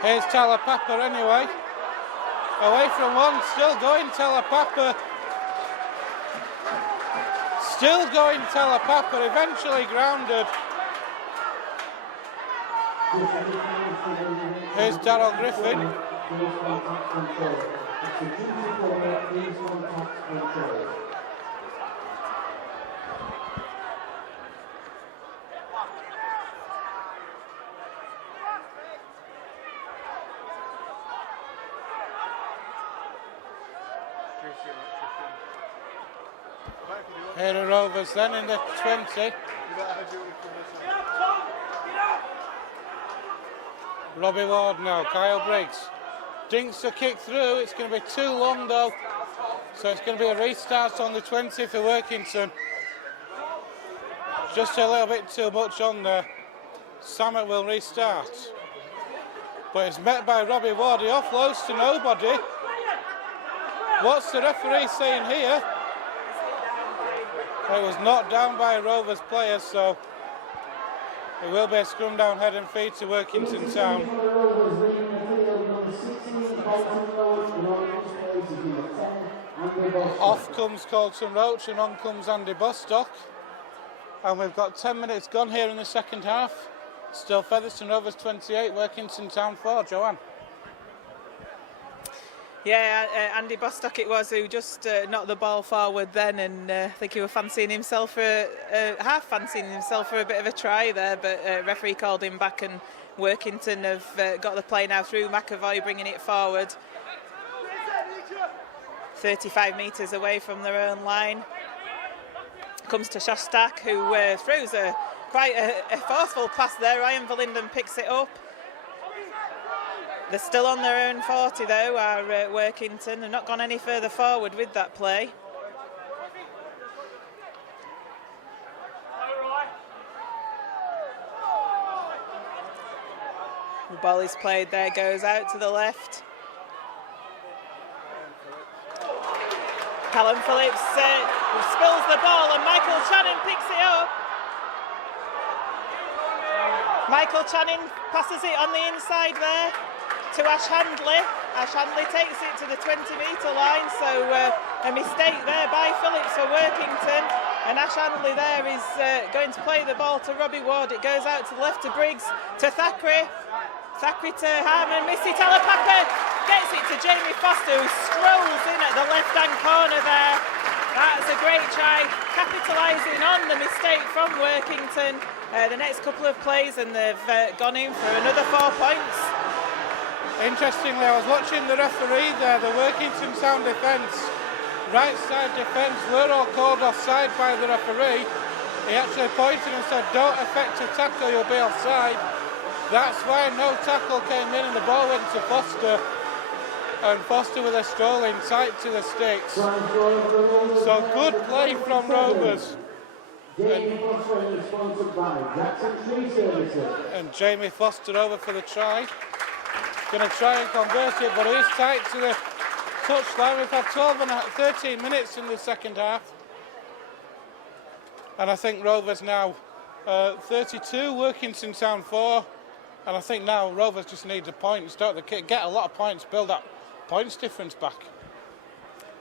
Here's Talapapa anyway. Away from one, still going Talapapa. Still going Talapapa, eventually grounded. Here's Darryl Griffin. Here are Rovers then in the 20. Robbie Ward now, Kyle Briggs. Dinks a kick through, it's going to be too long though. So it's going to be a restart on the 20 for Workington. Just a little bit too much on there. Samet will restart. But it's met by Robbie Ward, he offloads to nobody. What's the referee saying here? It was knocked down by a Rovers player, so it will be a scrum down head and feet to Workington Town. Off comes Colton Roach and on comes Andy Bostock. And we've got 10 minutes gone here in the second half. Still Featherstone Rovers 28, Workington Town 4. Joanne. Yeah, Andy Bostock it was who just knocked the ball forward then, and I think he was fancying himself half fancying himself for a bit of a try there, but referee called him back, and Workington have got the play now through McAvoy, bringing it forward 35 metres away from their own line. Comes to Shostak, who throws quite a forceful pass there. Ryan Verlinden picks it up. They're still on their own 40 though, are Workington. They've not gone any further forward with that play. The ball is played there, goes out to the left. Callum Phillips spills the ball and Michael Channing picks it up. Michael Channing passes it on the inside there to Ash Handley. Ash Handley takes it to the 20-metre line, so a mistake there by Phillips for Workington, and Ash Handley there is going to play the ball to Robbie Ward. It goes out to the left to Briggs, to Thackeray to Harmon, Missy Talapapa gets it to Jamie Foster, who strolls in at the left-hand corner there. That's a great try, capitalising on the mistake from Workington. The next couple of plays and they've gone in for another 4 points. Interestingly, I was watching the referee there, the Workington Town defence, right side defence, were all called offside by the referee. He actually pointed and said, don't affect a tackle, you'll be offside. That's why no tackle came in and the ball went to Foster. and Foster with a strolling tight to the sticks. So good play from Rovers. And Jamie Foster over for the try. Going to try and convert it, but it is tight to the touchline. We've had 13 minutes in the second half. And I think Rovers now 32, Workington Town 4. And I think now Rovers just need a point, start the kick, get a lot of points, build that points difference back.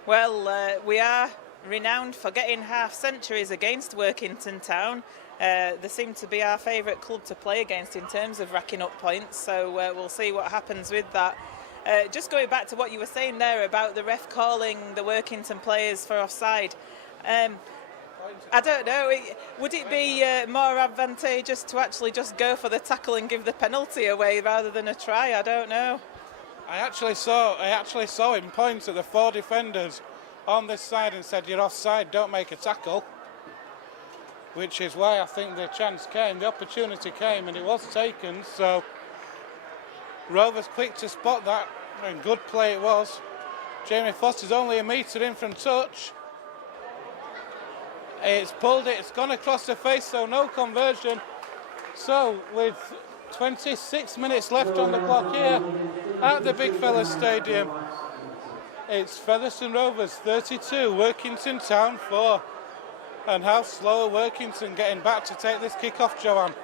Well, we are renowned for getting half centuries against Workington Town. They seem to be our favourite club to play against in terms of racking up points, so we'll see what happens with that. Just going back to what you were saying there about the ref calling the Workington players for offside. I don't know, would it be more advantageous to actually just go for the tackle and give the penalty away rather than a try? I don't know. I actually saw him point at the 4 defenders on this side and said, "You're offside, don't make a tackle." Which is why I think the chance came, the opportunity came, and it was taken. So Rovers quick to spot that, and good play it was. Jamie Foster's only a metre in from touch. It's pulled it, it's gone across the face, so no conversion. So with 26 minutes left on the clock here at the Big Fellas Stadium, it's Featherstone Rovers 32, Workington Town 4. And how slow are Workington getting back to take this kick-off, Joanne?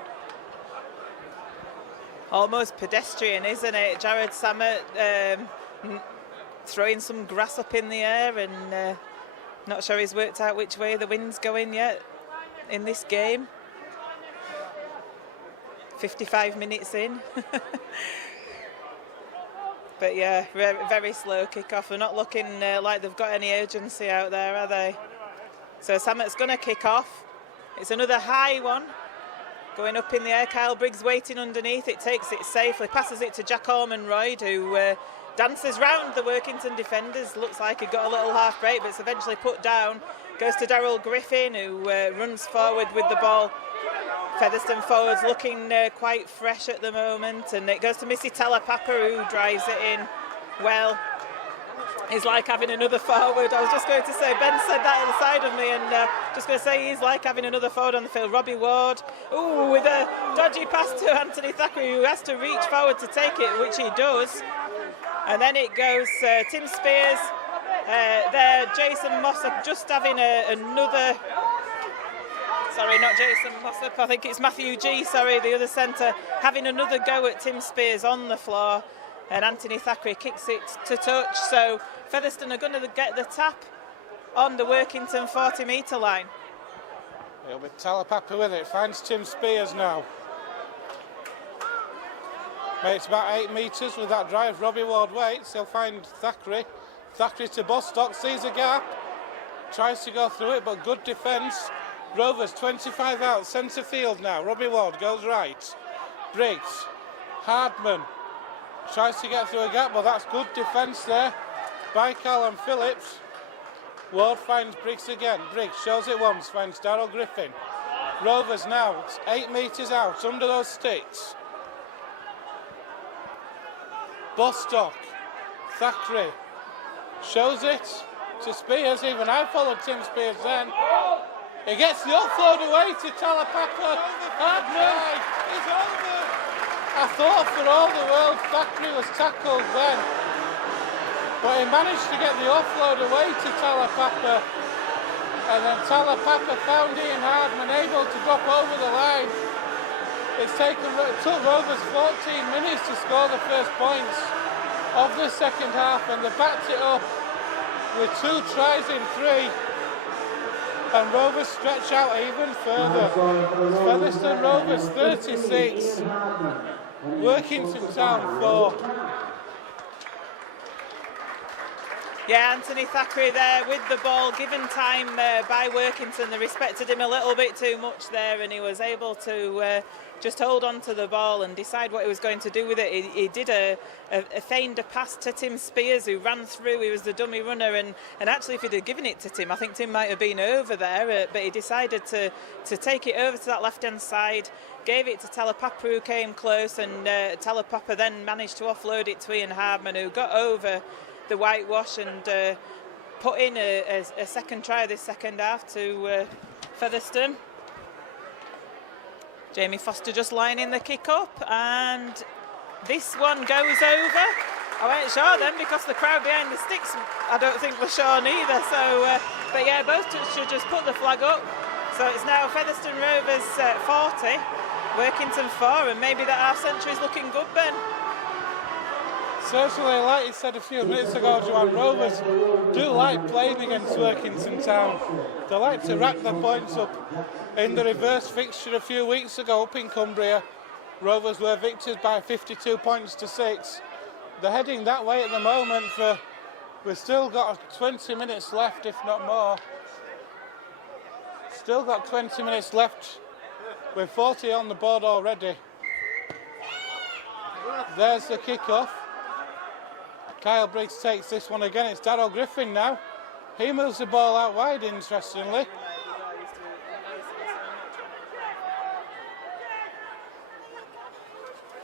Almost pedestrian, isn't it? Jared Samet throwing some grass up in the air, and not sure he's worked out which way the wind's going yet in this game. 55 minutes in. But yeah, very slow kick-off. They're not looking like they've got any urgency out there, are they? So Samet's going to kick off. It's another high one. Going up in the air. Kyle Briggs waiting underneath. It takes it safely. Passes it to Jack Ormonroyd, who dances round the Workington defenders. Looks like he got a little half break, but it's eventually put down. Goes to Darryl Griffin, who runs forward with the ball. Featherstone forwards looking quite fresh at the moment. And it goes to Missy Talapapa, who drives it in well. He's like having another forward. I was just going to say, Ben said that at the side of me, and just going to say he's like having another forward on the field. Robbie Ward, ooh, with a dodgy pass to Anthony Thackeray, who has to reach forward to take it, which he does. And then it goes Tim Spears, there, Jason Mossop just having another, sorry, not Jason Mossop, I think it's Matthew G, sorry, the other centre, having another go at Tim Spears on the floor. And Anthony Thackeray kicks it to touch, so Featherstone are going to get the tap on the Workington 40-metre line. It'll be Talapapa with it, finds Tim Spears now. Makes about 8 metres with that drive. Robbie Ward waits, he'll find Thackeray. Thackeray to Bostock, sees a gap, tries to go through it, but good defence. Rovers 25 out, centre field now. Robbie Ward goes right. Briggs, Hardman. Tries to get through a gap, but that's good defence there by Callum Phillips. Ward finds Briggs again. Briggs shows it once, finds Darryl Griffin. Rovers now 8 metres out under those sticks. Bostock, Thackeray shows it to Spears. Even I followed Tim Spears then. He gets the offload away to Talapapa. Hardman. It's over. I thought for all the world Thackeray was tackled then, but he managed to get the offload away to Talapapa, and then Talapapa found Ian Hardman able to drop over the line. It took Rovers 14 minutes to score the first points of the second half, and they backed it up with 2 tries in 3, and Rovers stretch out even further. Featherstone Rovers 36. Workington Town 4. Yeah, Anthony Thackeray there with the ball, given time by Workington. They respected him a little bit too much there, and he was able to just hold on to the ball and decide what he was going to do with it. He did a feigned a pass to Tim Spears, who ran through. He was the dummy runner, and actually if he'd have given it to Tim, I think Tim might have been over there, but he decided to take it over to that left-hand side, gave it to Talapapa, who came close, and Talapapa then managed to offload it to Ian Hardman, who got over the whitewash and put in a second try this second half to Featherstone. Jamie Foster just lining the kick up, and this one goes over. I weren't sure then because the crowd behind the sticks I don't think was sure neither. So, but yeah, both should just put the flag up. So it's now Featherstone Rovers 40, Workington 4, and maybe that half century is looking good, Ben. Certainly, like you said a few minutes ago, Joanne, Rovers do like playing against Workington Town. They like to rack their points up. In the reverse fixture a few weeks ago up in Cumbria, Rovers were victors by 52 points to 6. They're heading that way at the moment. We've still got 20 minutes left, if not more. Still got 20 minutes left. We're 40 on the board already. There's the kick-off. Kyle Briggs takes this one again. It's Darryl Griffin now. He moves the ball out wide, interestingly.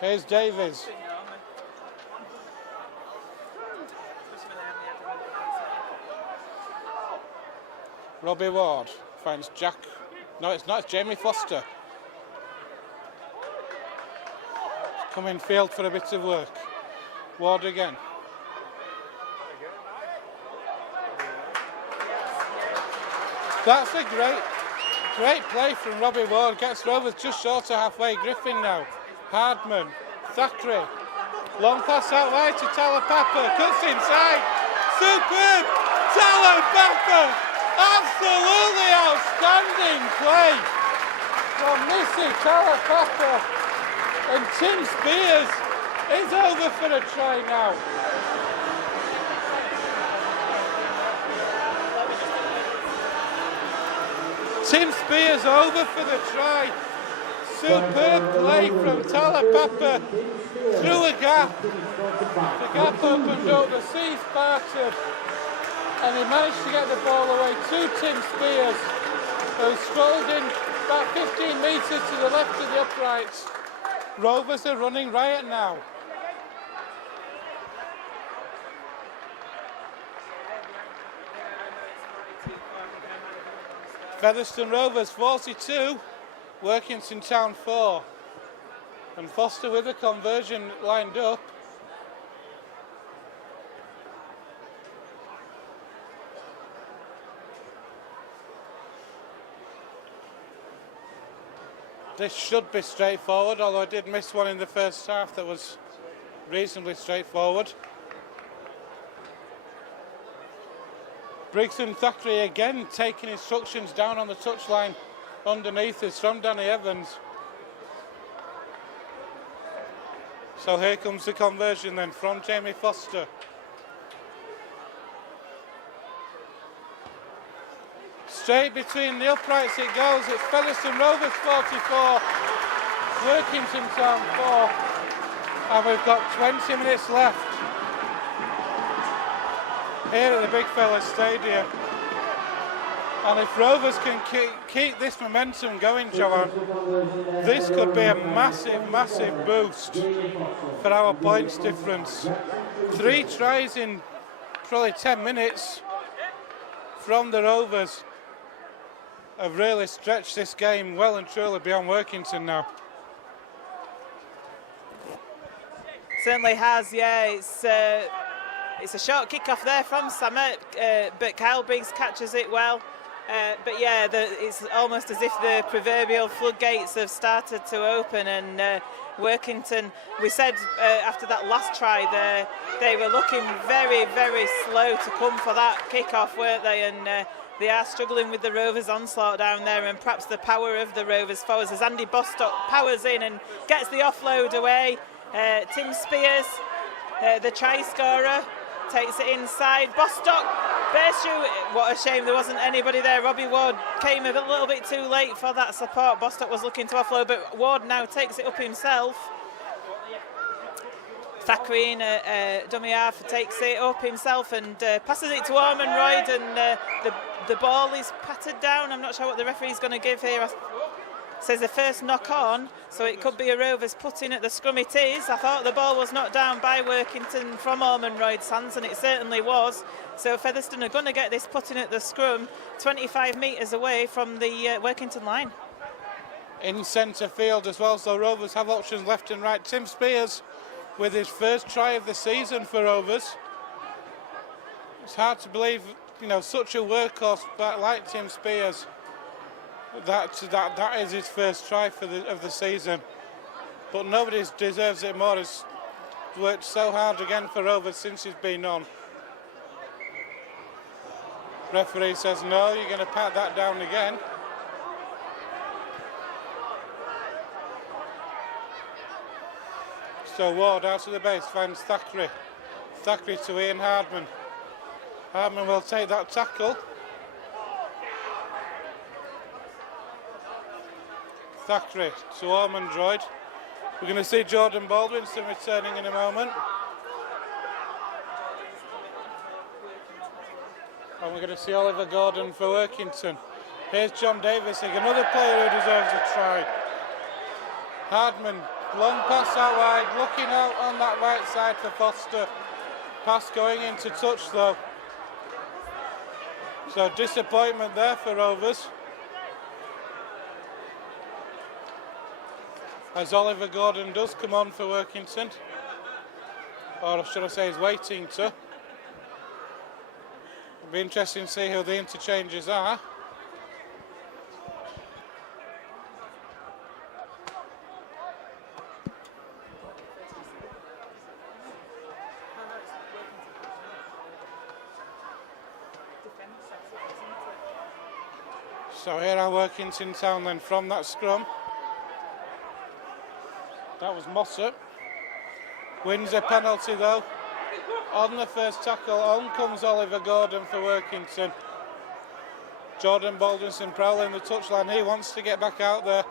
Here's Davies. Robbie Ward finds Jack. No, it's not. It's Jamie Foster. Coming field for a bit of work. Ward again. That's a great play from Robbie Ward. Gets Rovers just short of halfway. Griffin now. Hardman. Thackeray. Long pass out wide to Talapapa. Cuts inside. Superb! Talapapa! Absolutely outstanding play from Missy Talapapa. And Tim Spears is over for a try now. Tim Spears over for the try. Superb play from Talapapa through a gap. The gap opened up, the seas parted, and he managed to get the ball away to Tim Spears, who strolled in about 15 metres to the left of the uprights. Rovers are running riot now. Featherstone Rovers 42, Workington Town 4. And Foster with a conversion lined up. This should be straightforward, although I did miss one in the first half that was reasonably straightforward. Briggs and Thackeray again taking instructions down on the touchline underneath us from Danny Evans. So here comes the conversion then from Jamie Foster. Straight between the uprights it goes. It's Featherstone Rovers 44, Workington Town 4, and we've got 20 minutes left here at the Big Fella Stadium. And if Rovers can keep this momentum going, Joanne, this could be a massive, massive boost for our points difference. 3 tries in probably 10 minutes from the Rovers have really stretched this game well and truly beyond Workington now. Certainly has, yeah. It's a short kick-off there from Samet, but Kyle Briggs catches it well. But yeah, it's almost as if the proverbial floodgates have started to open, and Workington, we said after that last try there, they were looking very, very slow to come for that kick-off, weren't they? And they are struggling with the Rovers onslaught down there, and perhaps the power of the Rovers forwards as Andy Bostock powers in and gets the offload away. Tim Spears, the try scorer, takes it inside. Bostock, Bearshoe, what a shame there wasn't anybody there. Robbie Ward came a little bit too late for that support. Bostock was looking to offload, but Ward now takes it up himself. Thackeray in dummy half takes it up himself and passes it to Ormonroyd, and the ball is patted down. I'm not sure what the referee's going to give here. Says the first knock on, so it could be a Rovers put in at the scrum. It is. I thought the ball was knocked down by Workington from Ormonroyd's hands, and it certainly was. So Featherstone are going to get this put in at the scrum, 25 metres away from the Workington line. In centre field as well, so Rovers have options left and right. Tim Spears with his first try of the season for Rovers. It's hard to believe, you know, such a workhorse like Tim Spears, that is his first try of the season. But nobody deserves it more. He's worked so hard again for Rovers since he's been on. Referee says no, you're going to pat that down again. So Ward out of the base finds Thackeray. Thackeray to Ian Hardman. Hardman will take that tackle. Thackeray to Ormonroyd. We're going to see Jordan Baldwinson returning in a moment. And we're going to see Oliver Gordon for Workington. Here's John Davis, another player who deserves a try. Hardman, long pass out wide, looking out on that right side for Foster. Pass going into touch though. So disappointment there for Rovers. As Oliver Gordon does come on for Workington. Or should I say he's waiting to. It'll be interesting to see who the interchanges are. So here are Workington Town then from that scrum. That was Mossop. Wins a penalty though. On the first tackle, on comes Oliver Gordon for Workington. Jordan Baldwinson prowling the touchline. He wants to get back out there.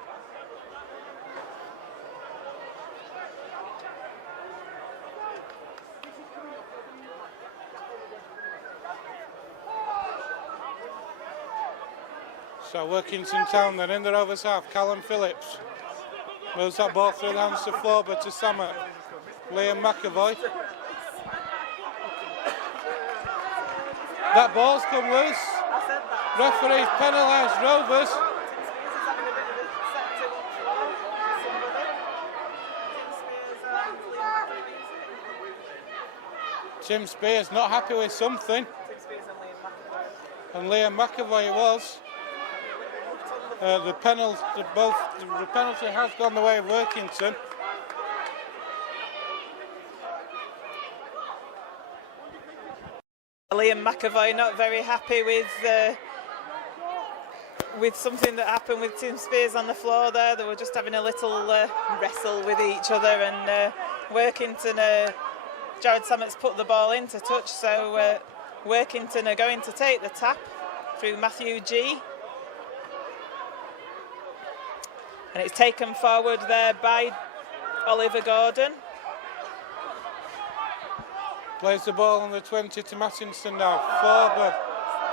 So Workington Town then in the Rovers half. Callum Phillips moves that ball through the hands of Flauber to Samet. Liam McAvoy. That ball's come loose. Referees penalised Rovers. Tim Spears not happy with something. And Liam McAvoy it was. The penalty has gone the way of Workington. Liam McAvoy not very happy with something that happened with Tim Spears on the floor there. They were just having a little wrestle with each other, and Workington, Jared Sammett's put the ball into touch, so Workington are going to take the tap through Matthew G. And it's taken forward there by Oliver Gordon. Plays the ball on the 20 to Mattinson now. Forward.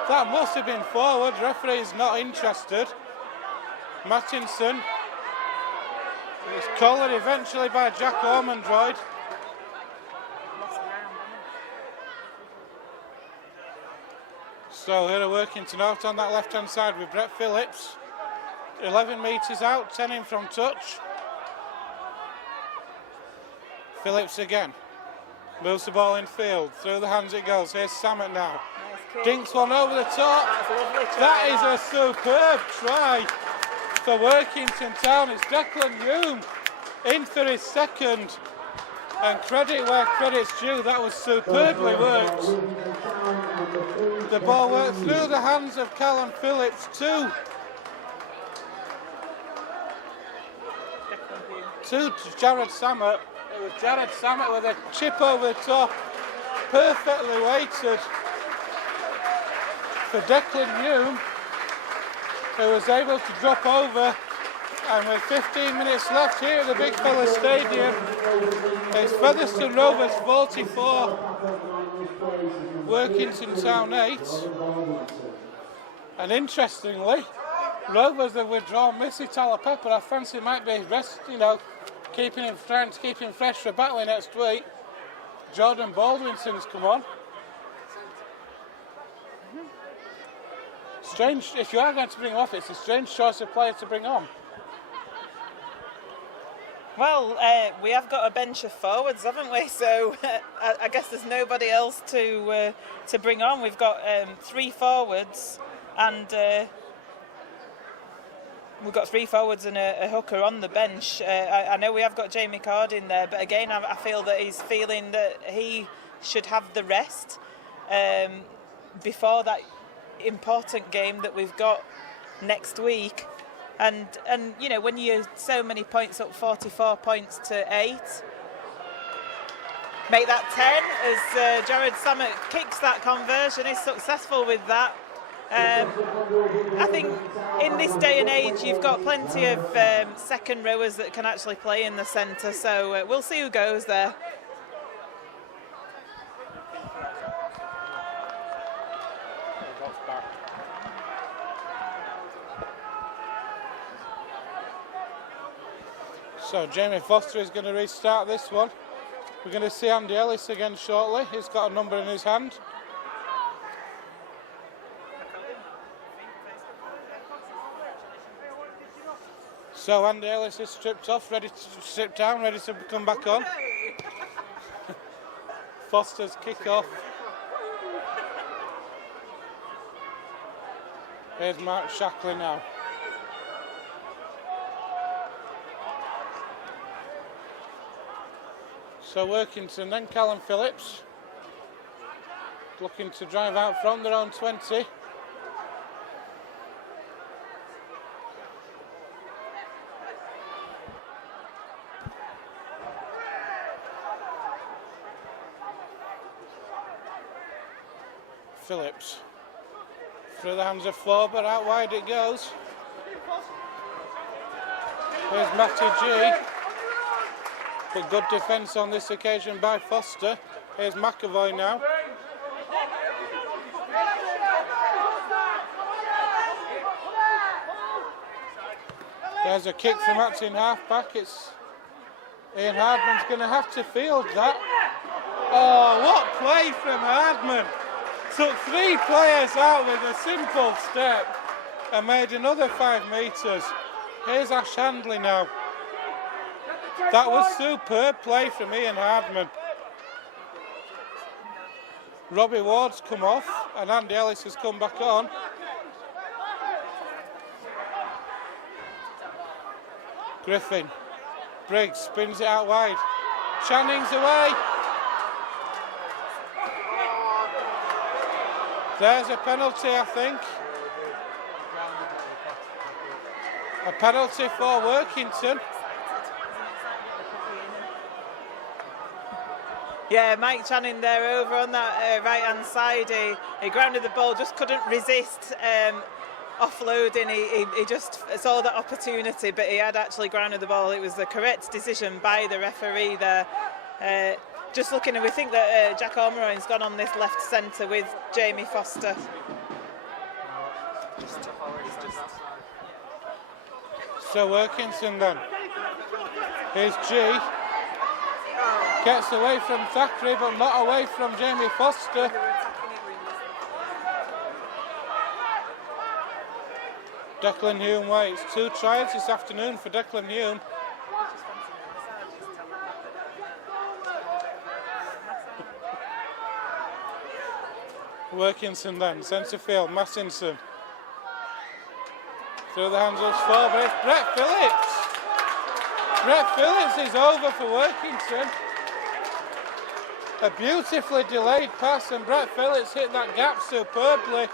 That must have been forward. Referee's not interested. Mattinson. It's collared eventually by Jack Ormonroyd. So here are Workington out on that left hand side with Brett Phillips. 11 metres out, 10 in from touch. Phillips again. Moves the ball in field. Through the hands it goes. Here's Samet now. Nice Dinks one over the top. That is a superb try for Workington Town. It's Declan Hume in for his second. And credit where credit's due. That was superbly worked. The ball worked through the hands of Callum Phillips too. To Jared Samet. It was Jared Samet with a chip over the top. perfectly weighted for Declan Hume, who was able to drop over, and with 15 minutes left here at the Big Fella Stadium, it's Featherstone Rovers 44, Workington Town 8. And interestingly, Rovers have withdrawn Missy Talapepper. I fancy it might be rest, trying to keep him fresh for Batley next week. Jordan Baldwinson's come on. Strange, if you are going to bring him off, it's a strange choice of player to bring on. Well, we have got a bench of forwards, haven't we? So I guess there's nobody else to bring on. We've got 3 forwards and we've got 3 forwards and a hooker on the bench. I know we have got Jamie Cord in there, but again, I feel that he's feeling that he should have the rest before that important game that we've got next week. And when you're so many points up, 44 points to 8, make that 10 as Jared Samet kicks that conversion, is successful with that. I think in this day and age you've got plenty of second rowers that can actually play in the centre, so we'll see who goes there. So Jamie Foster is going to restart this one. We're going to see Andy Ellis again shortly. He's got a number in his hand. So Andy Ellis is stripped off, ready to strip down, ready to come back on. Foster's kick off. Here's Mark Shackley now. So Workington, then Callum Phillips, looking to drive out from their own 20. Phillips, through the hands of Forber, out wide it goes. Here's Matty G. But good defence on this occasion by Foster. Here's McAvoy now. There's a kick from Acton half-back. It's Ian Hardman's going to have to field that. Oh, what play from Hardman. Took 3 players out with a simple step and made another 5 metres. Here's Ash Handley now. That was superb play from Ian Hardman. Robbie Ward's come off and Andy Ellis has come back on. Griffin. Briggs spins it out wide. Channing's away. There's a penalty, I think. A penalty for Workington. Yeah, Mike Channing there over on that right-hand side. He grounded the ball, just couldn't resist offloading. He just saw the opportunity, but he had actually grounded the ball. It was the correct decision by the referee there. Just looking, and we think that Jack Ormeroy's gone on this left centre with Jamie Foster. So Workington then. Here's G. Gets away from Thackeray, but not away from Jamie Foster. Declan Hume waits. 2 tries this afternoon for Declan Hume. Workington then, centre field, Massinson. Through the hands of Swarber, it's Brett Phillips. Brett Phillips is over for Workington. A beautifully delayed pass and Brett Phillips hit that gap superbly.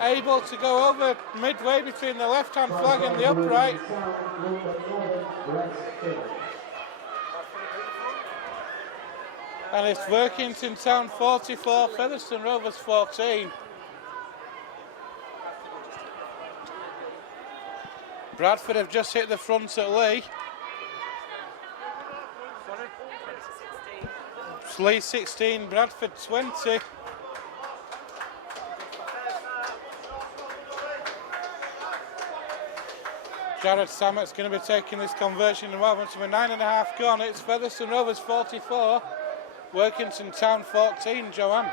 Able to go over midway between the left-hand flag and the upright. And it's Workington Town 44, Featherstone Rovers 14. Bradford have just hit the front at Lee. It's Lee 16, Bradford 20. Jared Sammett's going to be taking this conversion in a moment. With 9.5 gone, it's Featherstone Rovers 44, Workington Town 14, Joanne.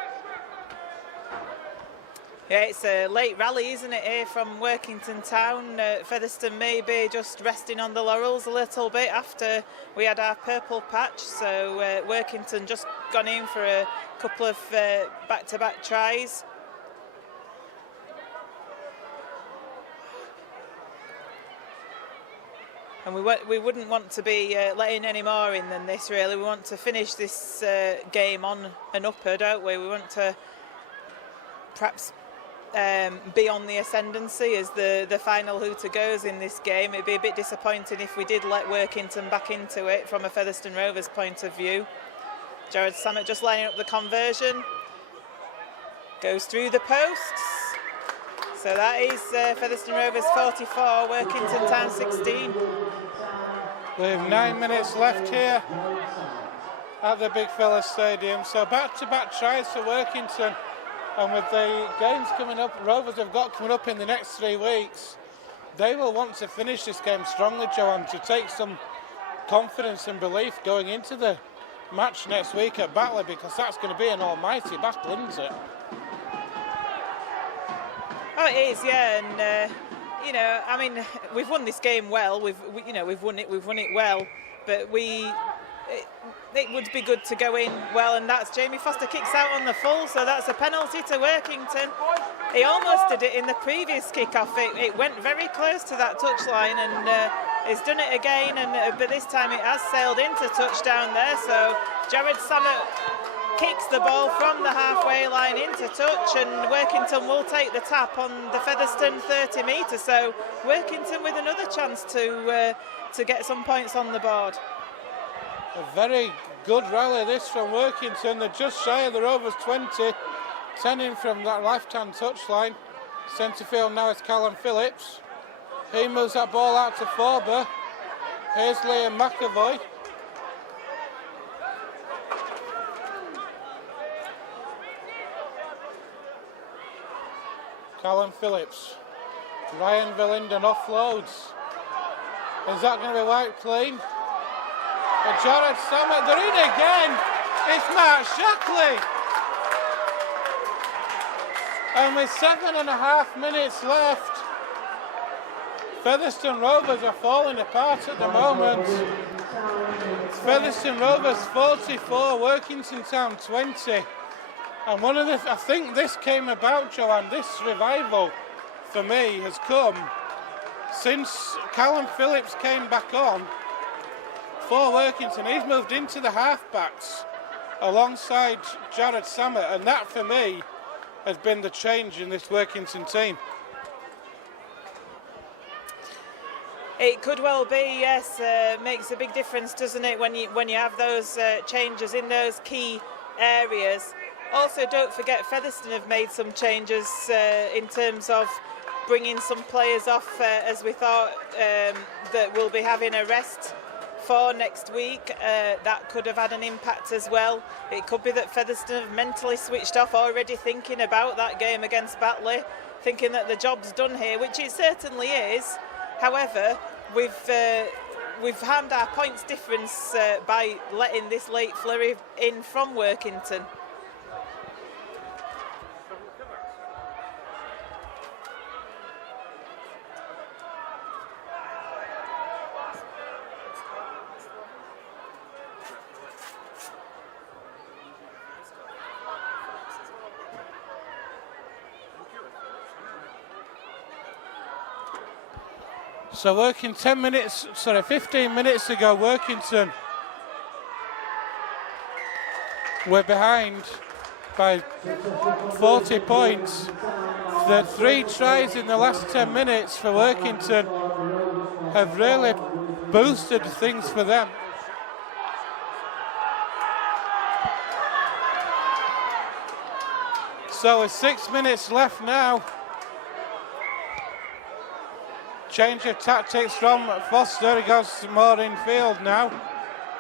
Yeah, it's a late rally, isn't it, here from Workington Town. Featherstone maybe just resting on the laurels a little bit after we had our purple patch. So Workington just gone in for a couple of back-to-back tries. And we wouldn't want to be letting any more in than this, really. We want to finish this game on an upper, don't we? We want to perhaps be on the ascendancy as the final hooter goes in this game. It'd be a bit disappointing if we did let Workington back into it from a Featherstone Rovers point of view. Jared Sammett just lining up the conversion. Goes through the posts. So that is Featherstone Rovers 44, Workington Town 16. We have 9 minutes left here at the Big Fella Stadium. So back-to-back tries for Workington. And with the games coming up, Rovers have got coming up in the next 3 weeks, they will want to finish this game strongly, Joanne, to take some confidence and belief going into the match next week at Batley, because that's going to be an almighty battle, isn't it? Oh, it is, yeah, and you know, I mean, we've won this game well. We've won it well, but it would be good to go in well, and that's Jamie Foster kicks out on the full, so that's a penalty to Workington. He almost did it in the previous kick-off. It went very close to that touchline, and he's done it again, and but this time it has sailed into touchdown there. So Jared Sammett kicks the ball from the halfway line into touch, and Workington will take the tap on the Featherstone 30 metre. So Workington with another chance to get some points on the board. A very good rally this from Workington. They're just shy of the Rovers 20, 10 in from that left-hand touchline. Centre field now is Callum Phillips. He moves that ball out to Forber. Here's Liam McAvoy. Callum Phillips. Ryan Verlinden offloads. Is that going to be wiped clean? But Jared Sammett, they're in again. It's Mark Shackley. And with 7.5 minutes left, Featherstone Rovers are falling apart at the moment. It's Featherstone Rovers 44, Workington Town 20. And one of the, I think this came about, Joanne, this revival for me has come since Callum Phillips came back on for Workington. He's moved into the halfbacks alongside Jared Sammett, and that for me has been the change in this Workington team. It could well be, yes. Makes a big difference, doesn't it, when you have those changes in those key areas. Also, don't forget Featherstone have made some changes in terms of bringing some players off, as we thought that we'll be having a rest for next week. That could have had an impact as well. It could be that Featherstone have mentally switched off, already thinking about that game against Batley, thinking that the job's done here, which it certainly is. However, we've harmed our points difference by letting this late flurry in from Workington. So 15 minutes ago, Workington were behind by 40 points. The 3 tries in the last 10 minutes for Workington have really boosted things for them. So with 6 minutes left now. Change of tactics from Foster. He goes more in field now.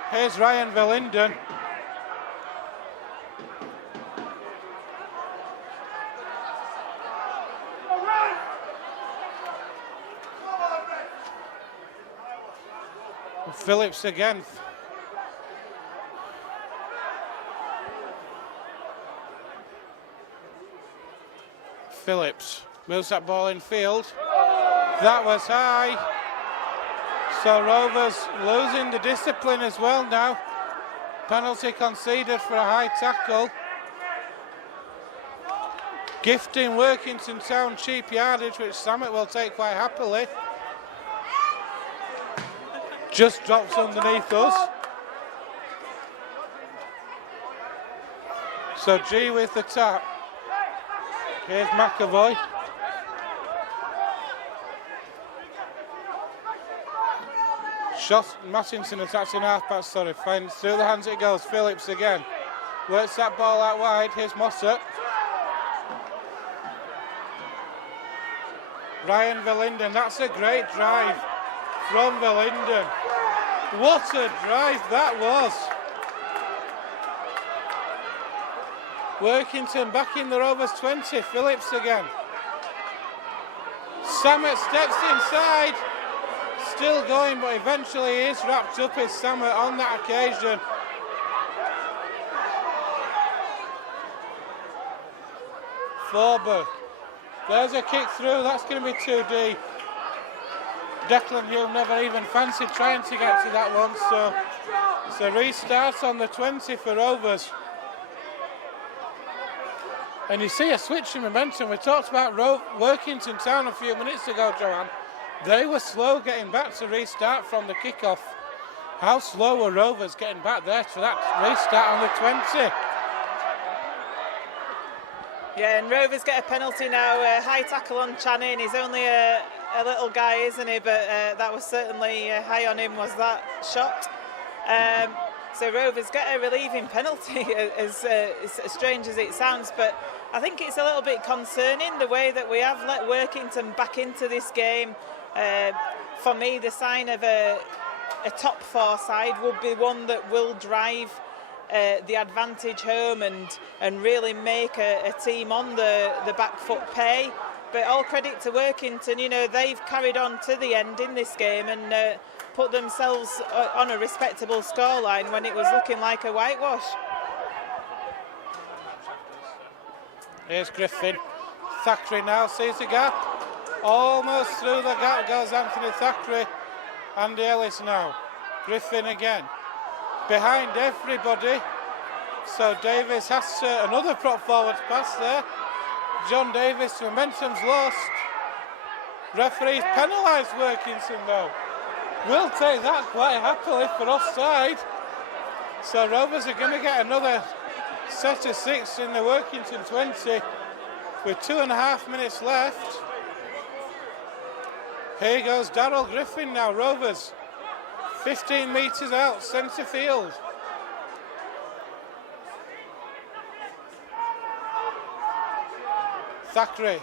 Here's Ryan Verlinden. Phillips again. Phillips moves that ball in field. That was high. So Rovers losing the discipline as well now. Penalty conceded for a high tackle. Gifting Workington Town cheap yardage, which Samet will take quite happily. Just drops underneath us. So G with the tap. Here's McAvoy. Shot, Mattinson attacks in half-back, sorry, finds through the hands it goes. Phillips again. Works that ball out wide. Here's Mossop. Ryan Verlinden, that's a great drive from Verlinden. What a drive that was. Workington back in the Rovers 20, Phillips again. Samet steps inside, still going, but eventually he is wrapped up as Samet on that occasion. Forber, there's a kick through, that's going to be too deep. Declan Hume never even fancied trying to get to that one, so it's a restart on the 20 for Rovers. And you see a switch in momentum. We talked about Workington Town a few minutes ago, Joanne. They were slow getting back to restart from the kickoff. How slow were Rovers getting back there for that restart on the 20? Yeah, and Rovers get a penalty now. High tackle on Channing. He's only a little guy, isn't he? But that was certainly high on him, was that shot. So Rovers get a relieving penalty, as strange as it sounds, but I think it's a little bit concerning the way that we have let Workington back into this game. For me, the sign of a top four side would be one that will drive the advantage home and really make a team on the back foot pay. But all credit to Workington, you know, they've carried on to the end in this game and put themselves on a respectable scoreline when it was looking like a whitewash. Here's Griffin. Thackeray now sees the gap. Almost through the gap goes Anthony Thackeray. Andy Ellis now. Griffin again. Behind everybody. So Davis has another prop forward pass there. John Davis, momentum's lost. Referee's penalised Workington though. We'll take that quite happily for offside. So Rovers are going to get another set of 6 in the Workington 20 with 2.5 minutes left. Here goes Darryl Griffin now, Rovers. 15 metres out, centre field. Thackeray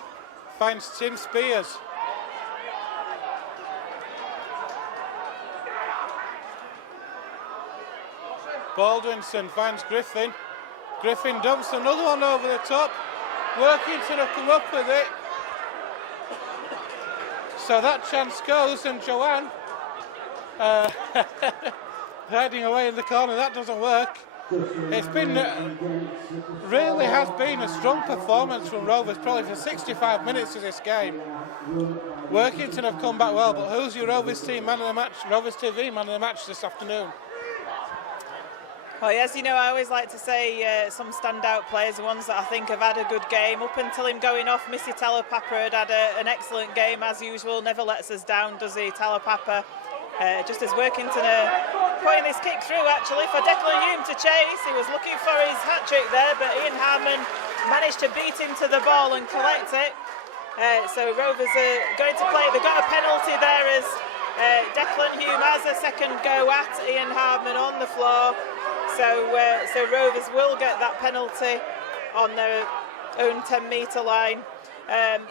finds Tim Spears. Baldwinson finds Griffin. Griffin dumps another one over the top. Workington will come up with it. So that chance goes, and Joanne hiding away in the corner. That doesn't work. It's been really has been a strong performance from Rovers, probably for 65 minutes of this game. Workington have come back well, but who's your Rovers team man of the match? Rovers TV man of the match this afternoon? Well, yes, you know, I always like to say some standout players, the ones that I think have had a good game. Up until him going off, Missy Talapapa had an excellent game as usual, never lets us down, does he, Talapapa? Just as Workington putting this kick through actually for Declan Hume to chase. He was looking for his hat-trick there, but Ian Harmon managed to beat him to the ball and collect it. So Rovers are going to play, they've got a penalty there as Declan Hume has a second go at Ian Harmon on the floor. So Rovers will get that penalty on the own 10-metre line.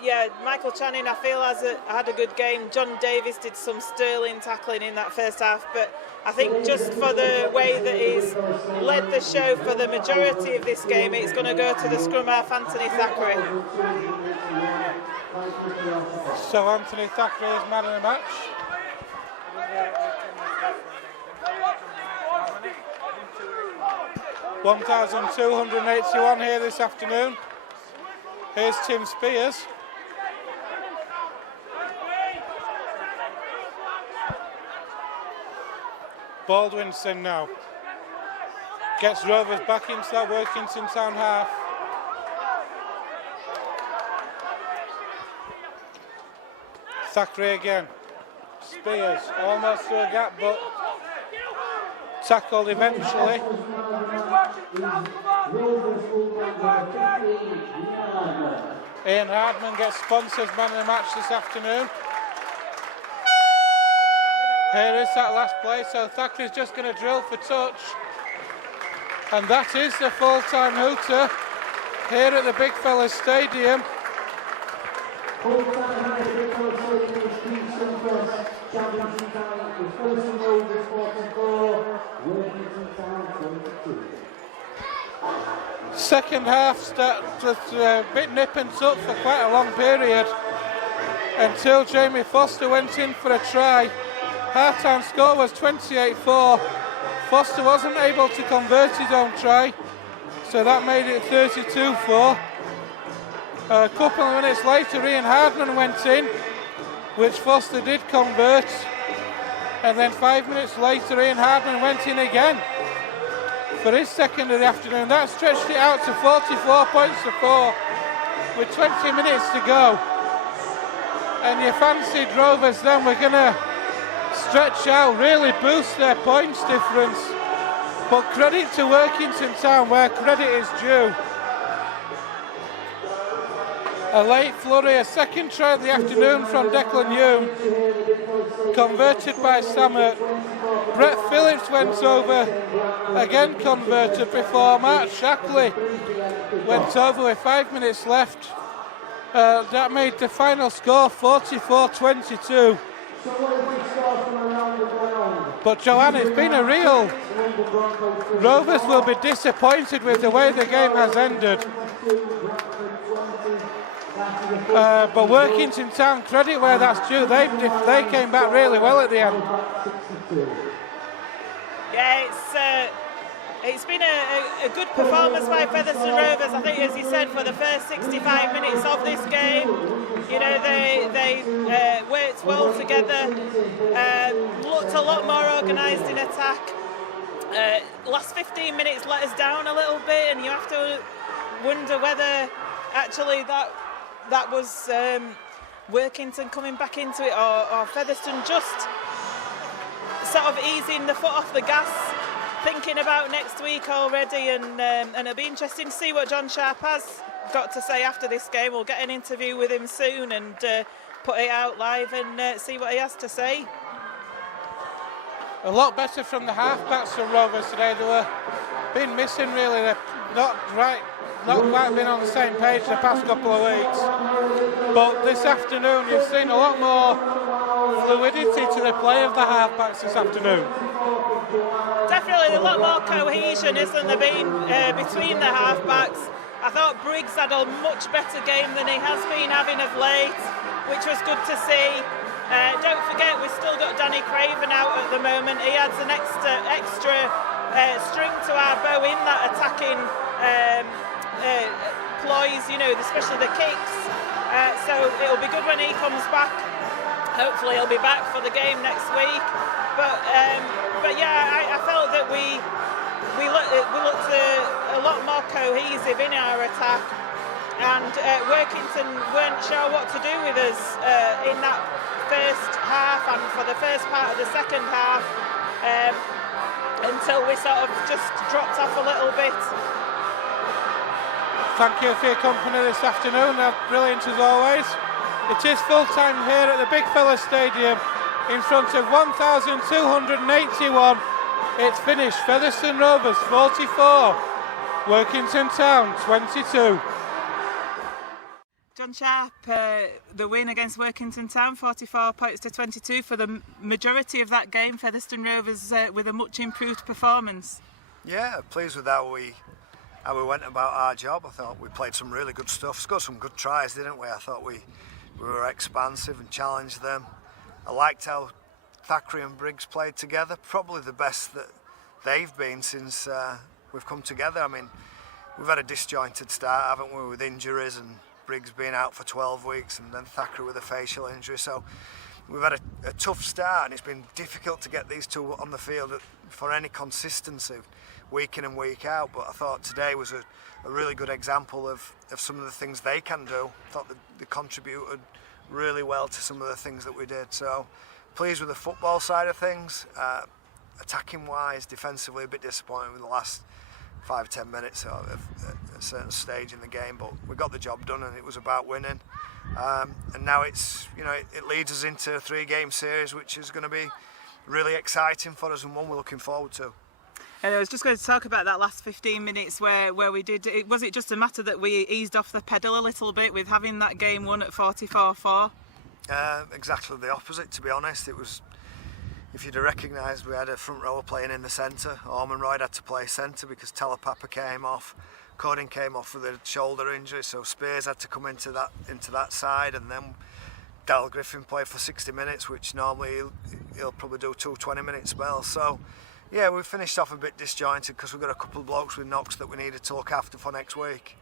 Yeah, Michael Channing, I feel, had a good game. John Davis did some sterling tackling in that first half, but I think just for the way that he's led the show for the majority of this game, it's going to go to the scrum half, Anthony Thackeray. So Anthony Thackeray is man of the match. $1,281 here this afternoon. Here's Tim Spears. Baldwinson now gets Rovers back into that Workington Town half. Thackeray again. Spears almost to a gap, but tackled eventually. Ian Hardman gets sponsors man of the match this afternoon. Here is that last play, so Thackeray's just going to drill for touch. And that is the full-time hooter here at the Big Fellas Stadium. Second half was a bit nip and tuck for quite a long period until Jamie Foster went in for a try. Half-time score was 28-4. Foster wasn't able to convert his own try, so that made it 32-4. A couple of minutes later, Ian Hardman went in, which Foster did convert. And then 5 minutes later, Ian Hardman went in again for his second of the afternoon. That stretched it out to 44 points to 4 with 20 minutes to go. And you fancied Rovers then were going to stretch out, really boost their points difference. But credit to Workington Town where credit is due. A late flurry, a second try of the afternoon from Declan Hume, converted by Samet. Brett Phillips went over, again converted before Matt Shackley went over with 5 minutes left. That made the final score 44-22. But Joanne, it's been a real... Rovers will be disappointed with the way the game has ended. But Workington Town, credit where that's due, they came back really well at the end. Yeah, it's been a good performance by Featherstone Rovers. I think, as you said, for the first 65 minutes of this game, you know, they worked well together, looked a lot more organised in attack. Last 15 minutes let us down a little bit, and you have to wonder whether actually that was Workington coming back into it, or Featherstone just sort of easing the foot off the gas, thinking about next week already, and it'll be interesting to see what John Sharp has got to say after this game. We'll get an interview with him soon and put it out live and see what he has to say. A lot better from the halfbacks from Rovers today. They were been missing really. They're not quite been on the same page the past couple of weeks. But this afternoon you've seen a lot more fluidity to the play of the halfbacks this afternoon. Definitely a lot more cohesion, isn't there, been between the halfbacks. I thought Briggs had a much better game than he has been having of late, which was good to see. Don't forget, we've still got Danny Craven out at the moment. He adds an extra string to our bow in that attacking ploys, you know, especially the kicks. So it'll be good when he comes back. Hopefully he'll be back for the game next week. But yeah, I felt that we looked a lot more cohesive in our attack, and Workington weren't sure what to do with us in that first half and for the first part of the second half, until we sort of just dropped off a little bit. Thank you for your company this afternoon. Brilliant as always. It is full time here at the Big Fella Stadium in front of 1,281. It's finished. Featherstone Rovers 44, Workington Town 22. John Sharp, the win against Workington Town, 44 points to 22 for the majority of that game. Featherstone Rovers with a much improved performance. Yeah, pleased with how we went about our job. I thought we played some really good stuff, scored some good tries, didn't we? I thought we were expansive and challenged them. I liked how Thackeray and Briggs played together, probably the best that they've been since we've come together. I mean, we've had a disjointed start, haven't we, with injuries and Briggs being out for 12 weeks and then Thackeray with a facial injury. So we've had a tough start, and it's been difficult to get these two on the field for any consistency week in and week out. But I thought today was a really good example of some of the things they can do. I thought that they contributed really well to some of the things that we did. So pleased with the football side of things. Attacking wise, defensively a bit disappointed with the last 5-10 minutes of a certain stage in the game, but we got the job done, and it was about winning. And now it's, it leads us into a 3-game series, which is going to be really exciting for us and one we're looking forward to. And I was just going to talk about that last 15 minutes where we did. Was it just a matter that we eased off the pedal a little bit with having that game won at 44-4? Exactly the opposite, to be honest. It was. If you'd have recognised, we had a front rower playing in the centre. Orman Royd had to play centre because Telepapa came off. Cording came off with a shoulder injury, so Spears had to come into that side, and then Dal Griffin played for 60 minutes, which normally he'll probably do 2 20-minute spells. So yeah, we finished off a bit disjointed because we've got a couple of blokes with knocks that we needed to look after for next week.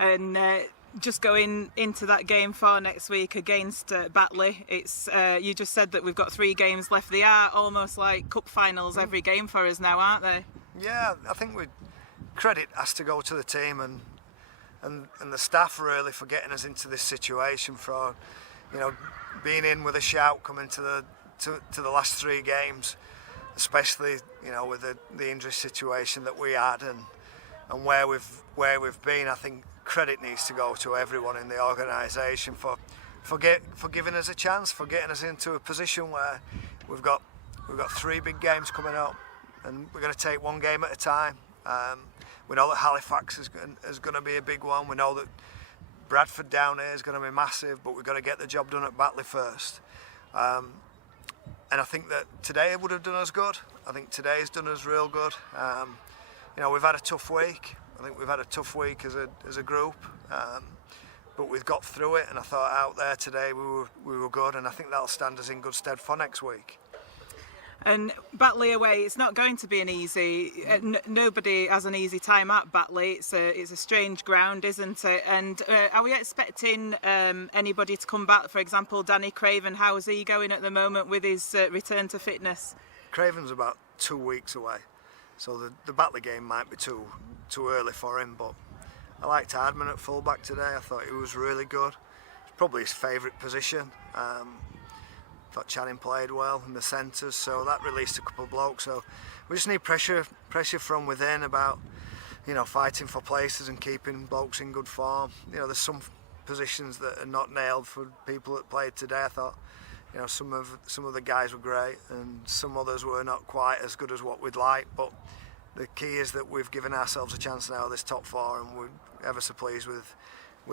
And just going into that game for next week against Batley, it's you just said that we've got 3 games left. They are almost like cup finals every game for us now, aren't they? Yeah, I think credit has to go to the team and the staff really for getting us into this situation, for being in with a shout coming to the last 3 games, especially with the injury situation that we had and where we've been. I think credit needs to go to everyone in the organisation for giving us a chance, for getting us into a position where we've got 3 big games coming up, and we're going to take 1 game at a time. We know that Halifax is going to be a big one. We know that Bradford down here is going to be massive, but we've got to get the job done at Batley first. And I think that today would have done us good. I think today's done us real good. We've had a tough week. I think we've had a tough week as a group, but we've got through it, and I thought out there today we were good, and I think that'll stand us in good stead for next week. And Batley away, it's not going to be an easy. Nobody has an easy time at Batley. It's a strange ground, isn't it? And are we expecting anybody to come back? For example, Danny Craven, how is he going at the moment with his return to fitness? Craven's about 2 weeks away, so the Batley game might be too early for him. But I liked Hardman at fullback today. I thought he was really good. It's probably his favourite position. I thought Channing played well in the centres, so that released a couple of blokes. So we just need pressure from within about fighting for places and keeping blokes in good form. There's some positions that are not nailed for people that played today. I thought some of the guys were great, and some others were not quite as good as what we'd like. But the key is that we've given ourselves a chance now at this top 4, and we're ever so pleased with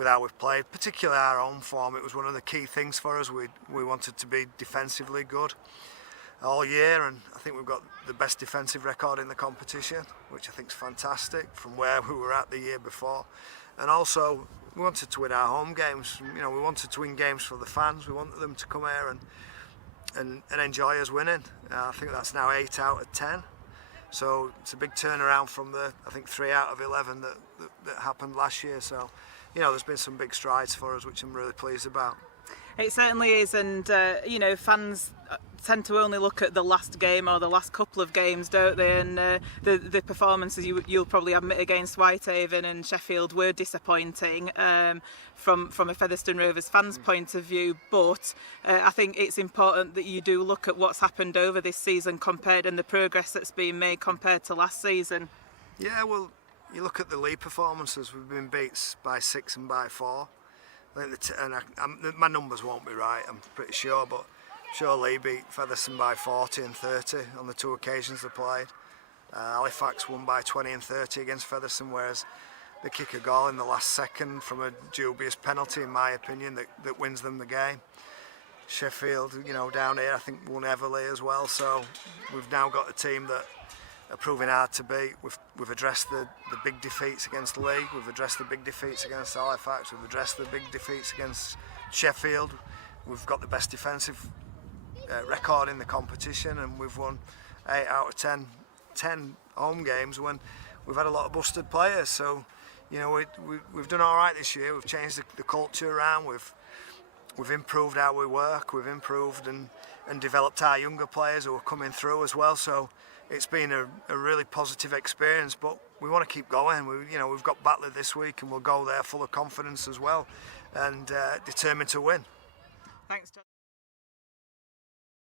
how we've played, particularly our own form. It was one of the key things for us. We wanted to be defensively good all year, and I think we've got the best defensive record in the competition, which I think is fantastic from where we were at the year before. And also we wanted to win our home games. We wanted to win games for the fans. We wanted them to come here and enjoy us winning. I think that's now 8 out of 10. So it's a big turnaround from the 3 out of 11 that happened last year. So there's been some big strides for us, which I'm really pleased about. It certainly is, and fans tend to only look at the last game or the last couple of games, don't they? And the performances you'll probably admit against Whitehaven and Sheffield were disappointing from a Featherstone Rovers fans' point of view. But I think it's important that you do look at what's happened over this season and the progress that's been made compared to last season. Yeah, well, you look at the league performances. We've been beat by 6 and by 4. I think my numbers won't be right, I'm pretty sure, but I'm sure Lee beat Featherstone by 40 and 30 on the 2 occasions they played. Halifax won by 20 and 30 against Featherstone, whereas they kick a goal in the last second from a dubious penalty, in my opinion, that wins them the game. Sheffield, you know, down here, I think won heavily as well. So we've now got a team that are proving hard to beat. We've addressed the big defeats against the league. We've addressed the big defeats against Halifax. We've addressed the big defeats against Sheffield. We've got the best defensive record in the competition, and we've won 8 out of 10 home games when we've had a lot of busted players. So, you know, we've done all right this year. We've changed the culture around. We've improved how we work. We've improved and developed our younger players who are coming through as well. So it's been a really positive experience. But we want to keep going. We've got Batley this week, and we'll go there full of confidence as well, and determined to win. Thanks, John.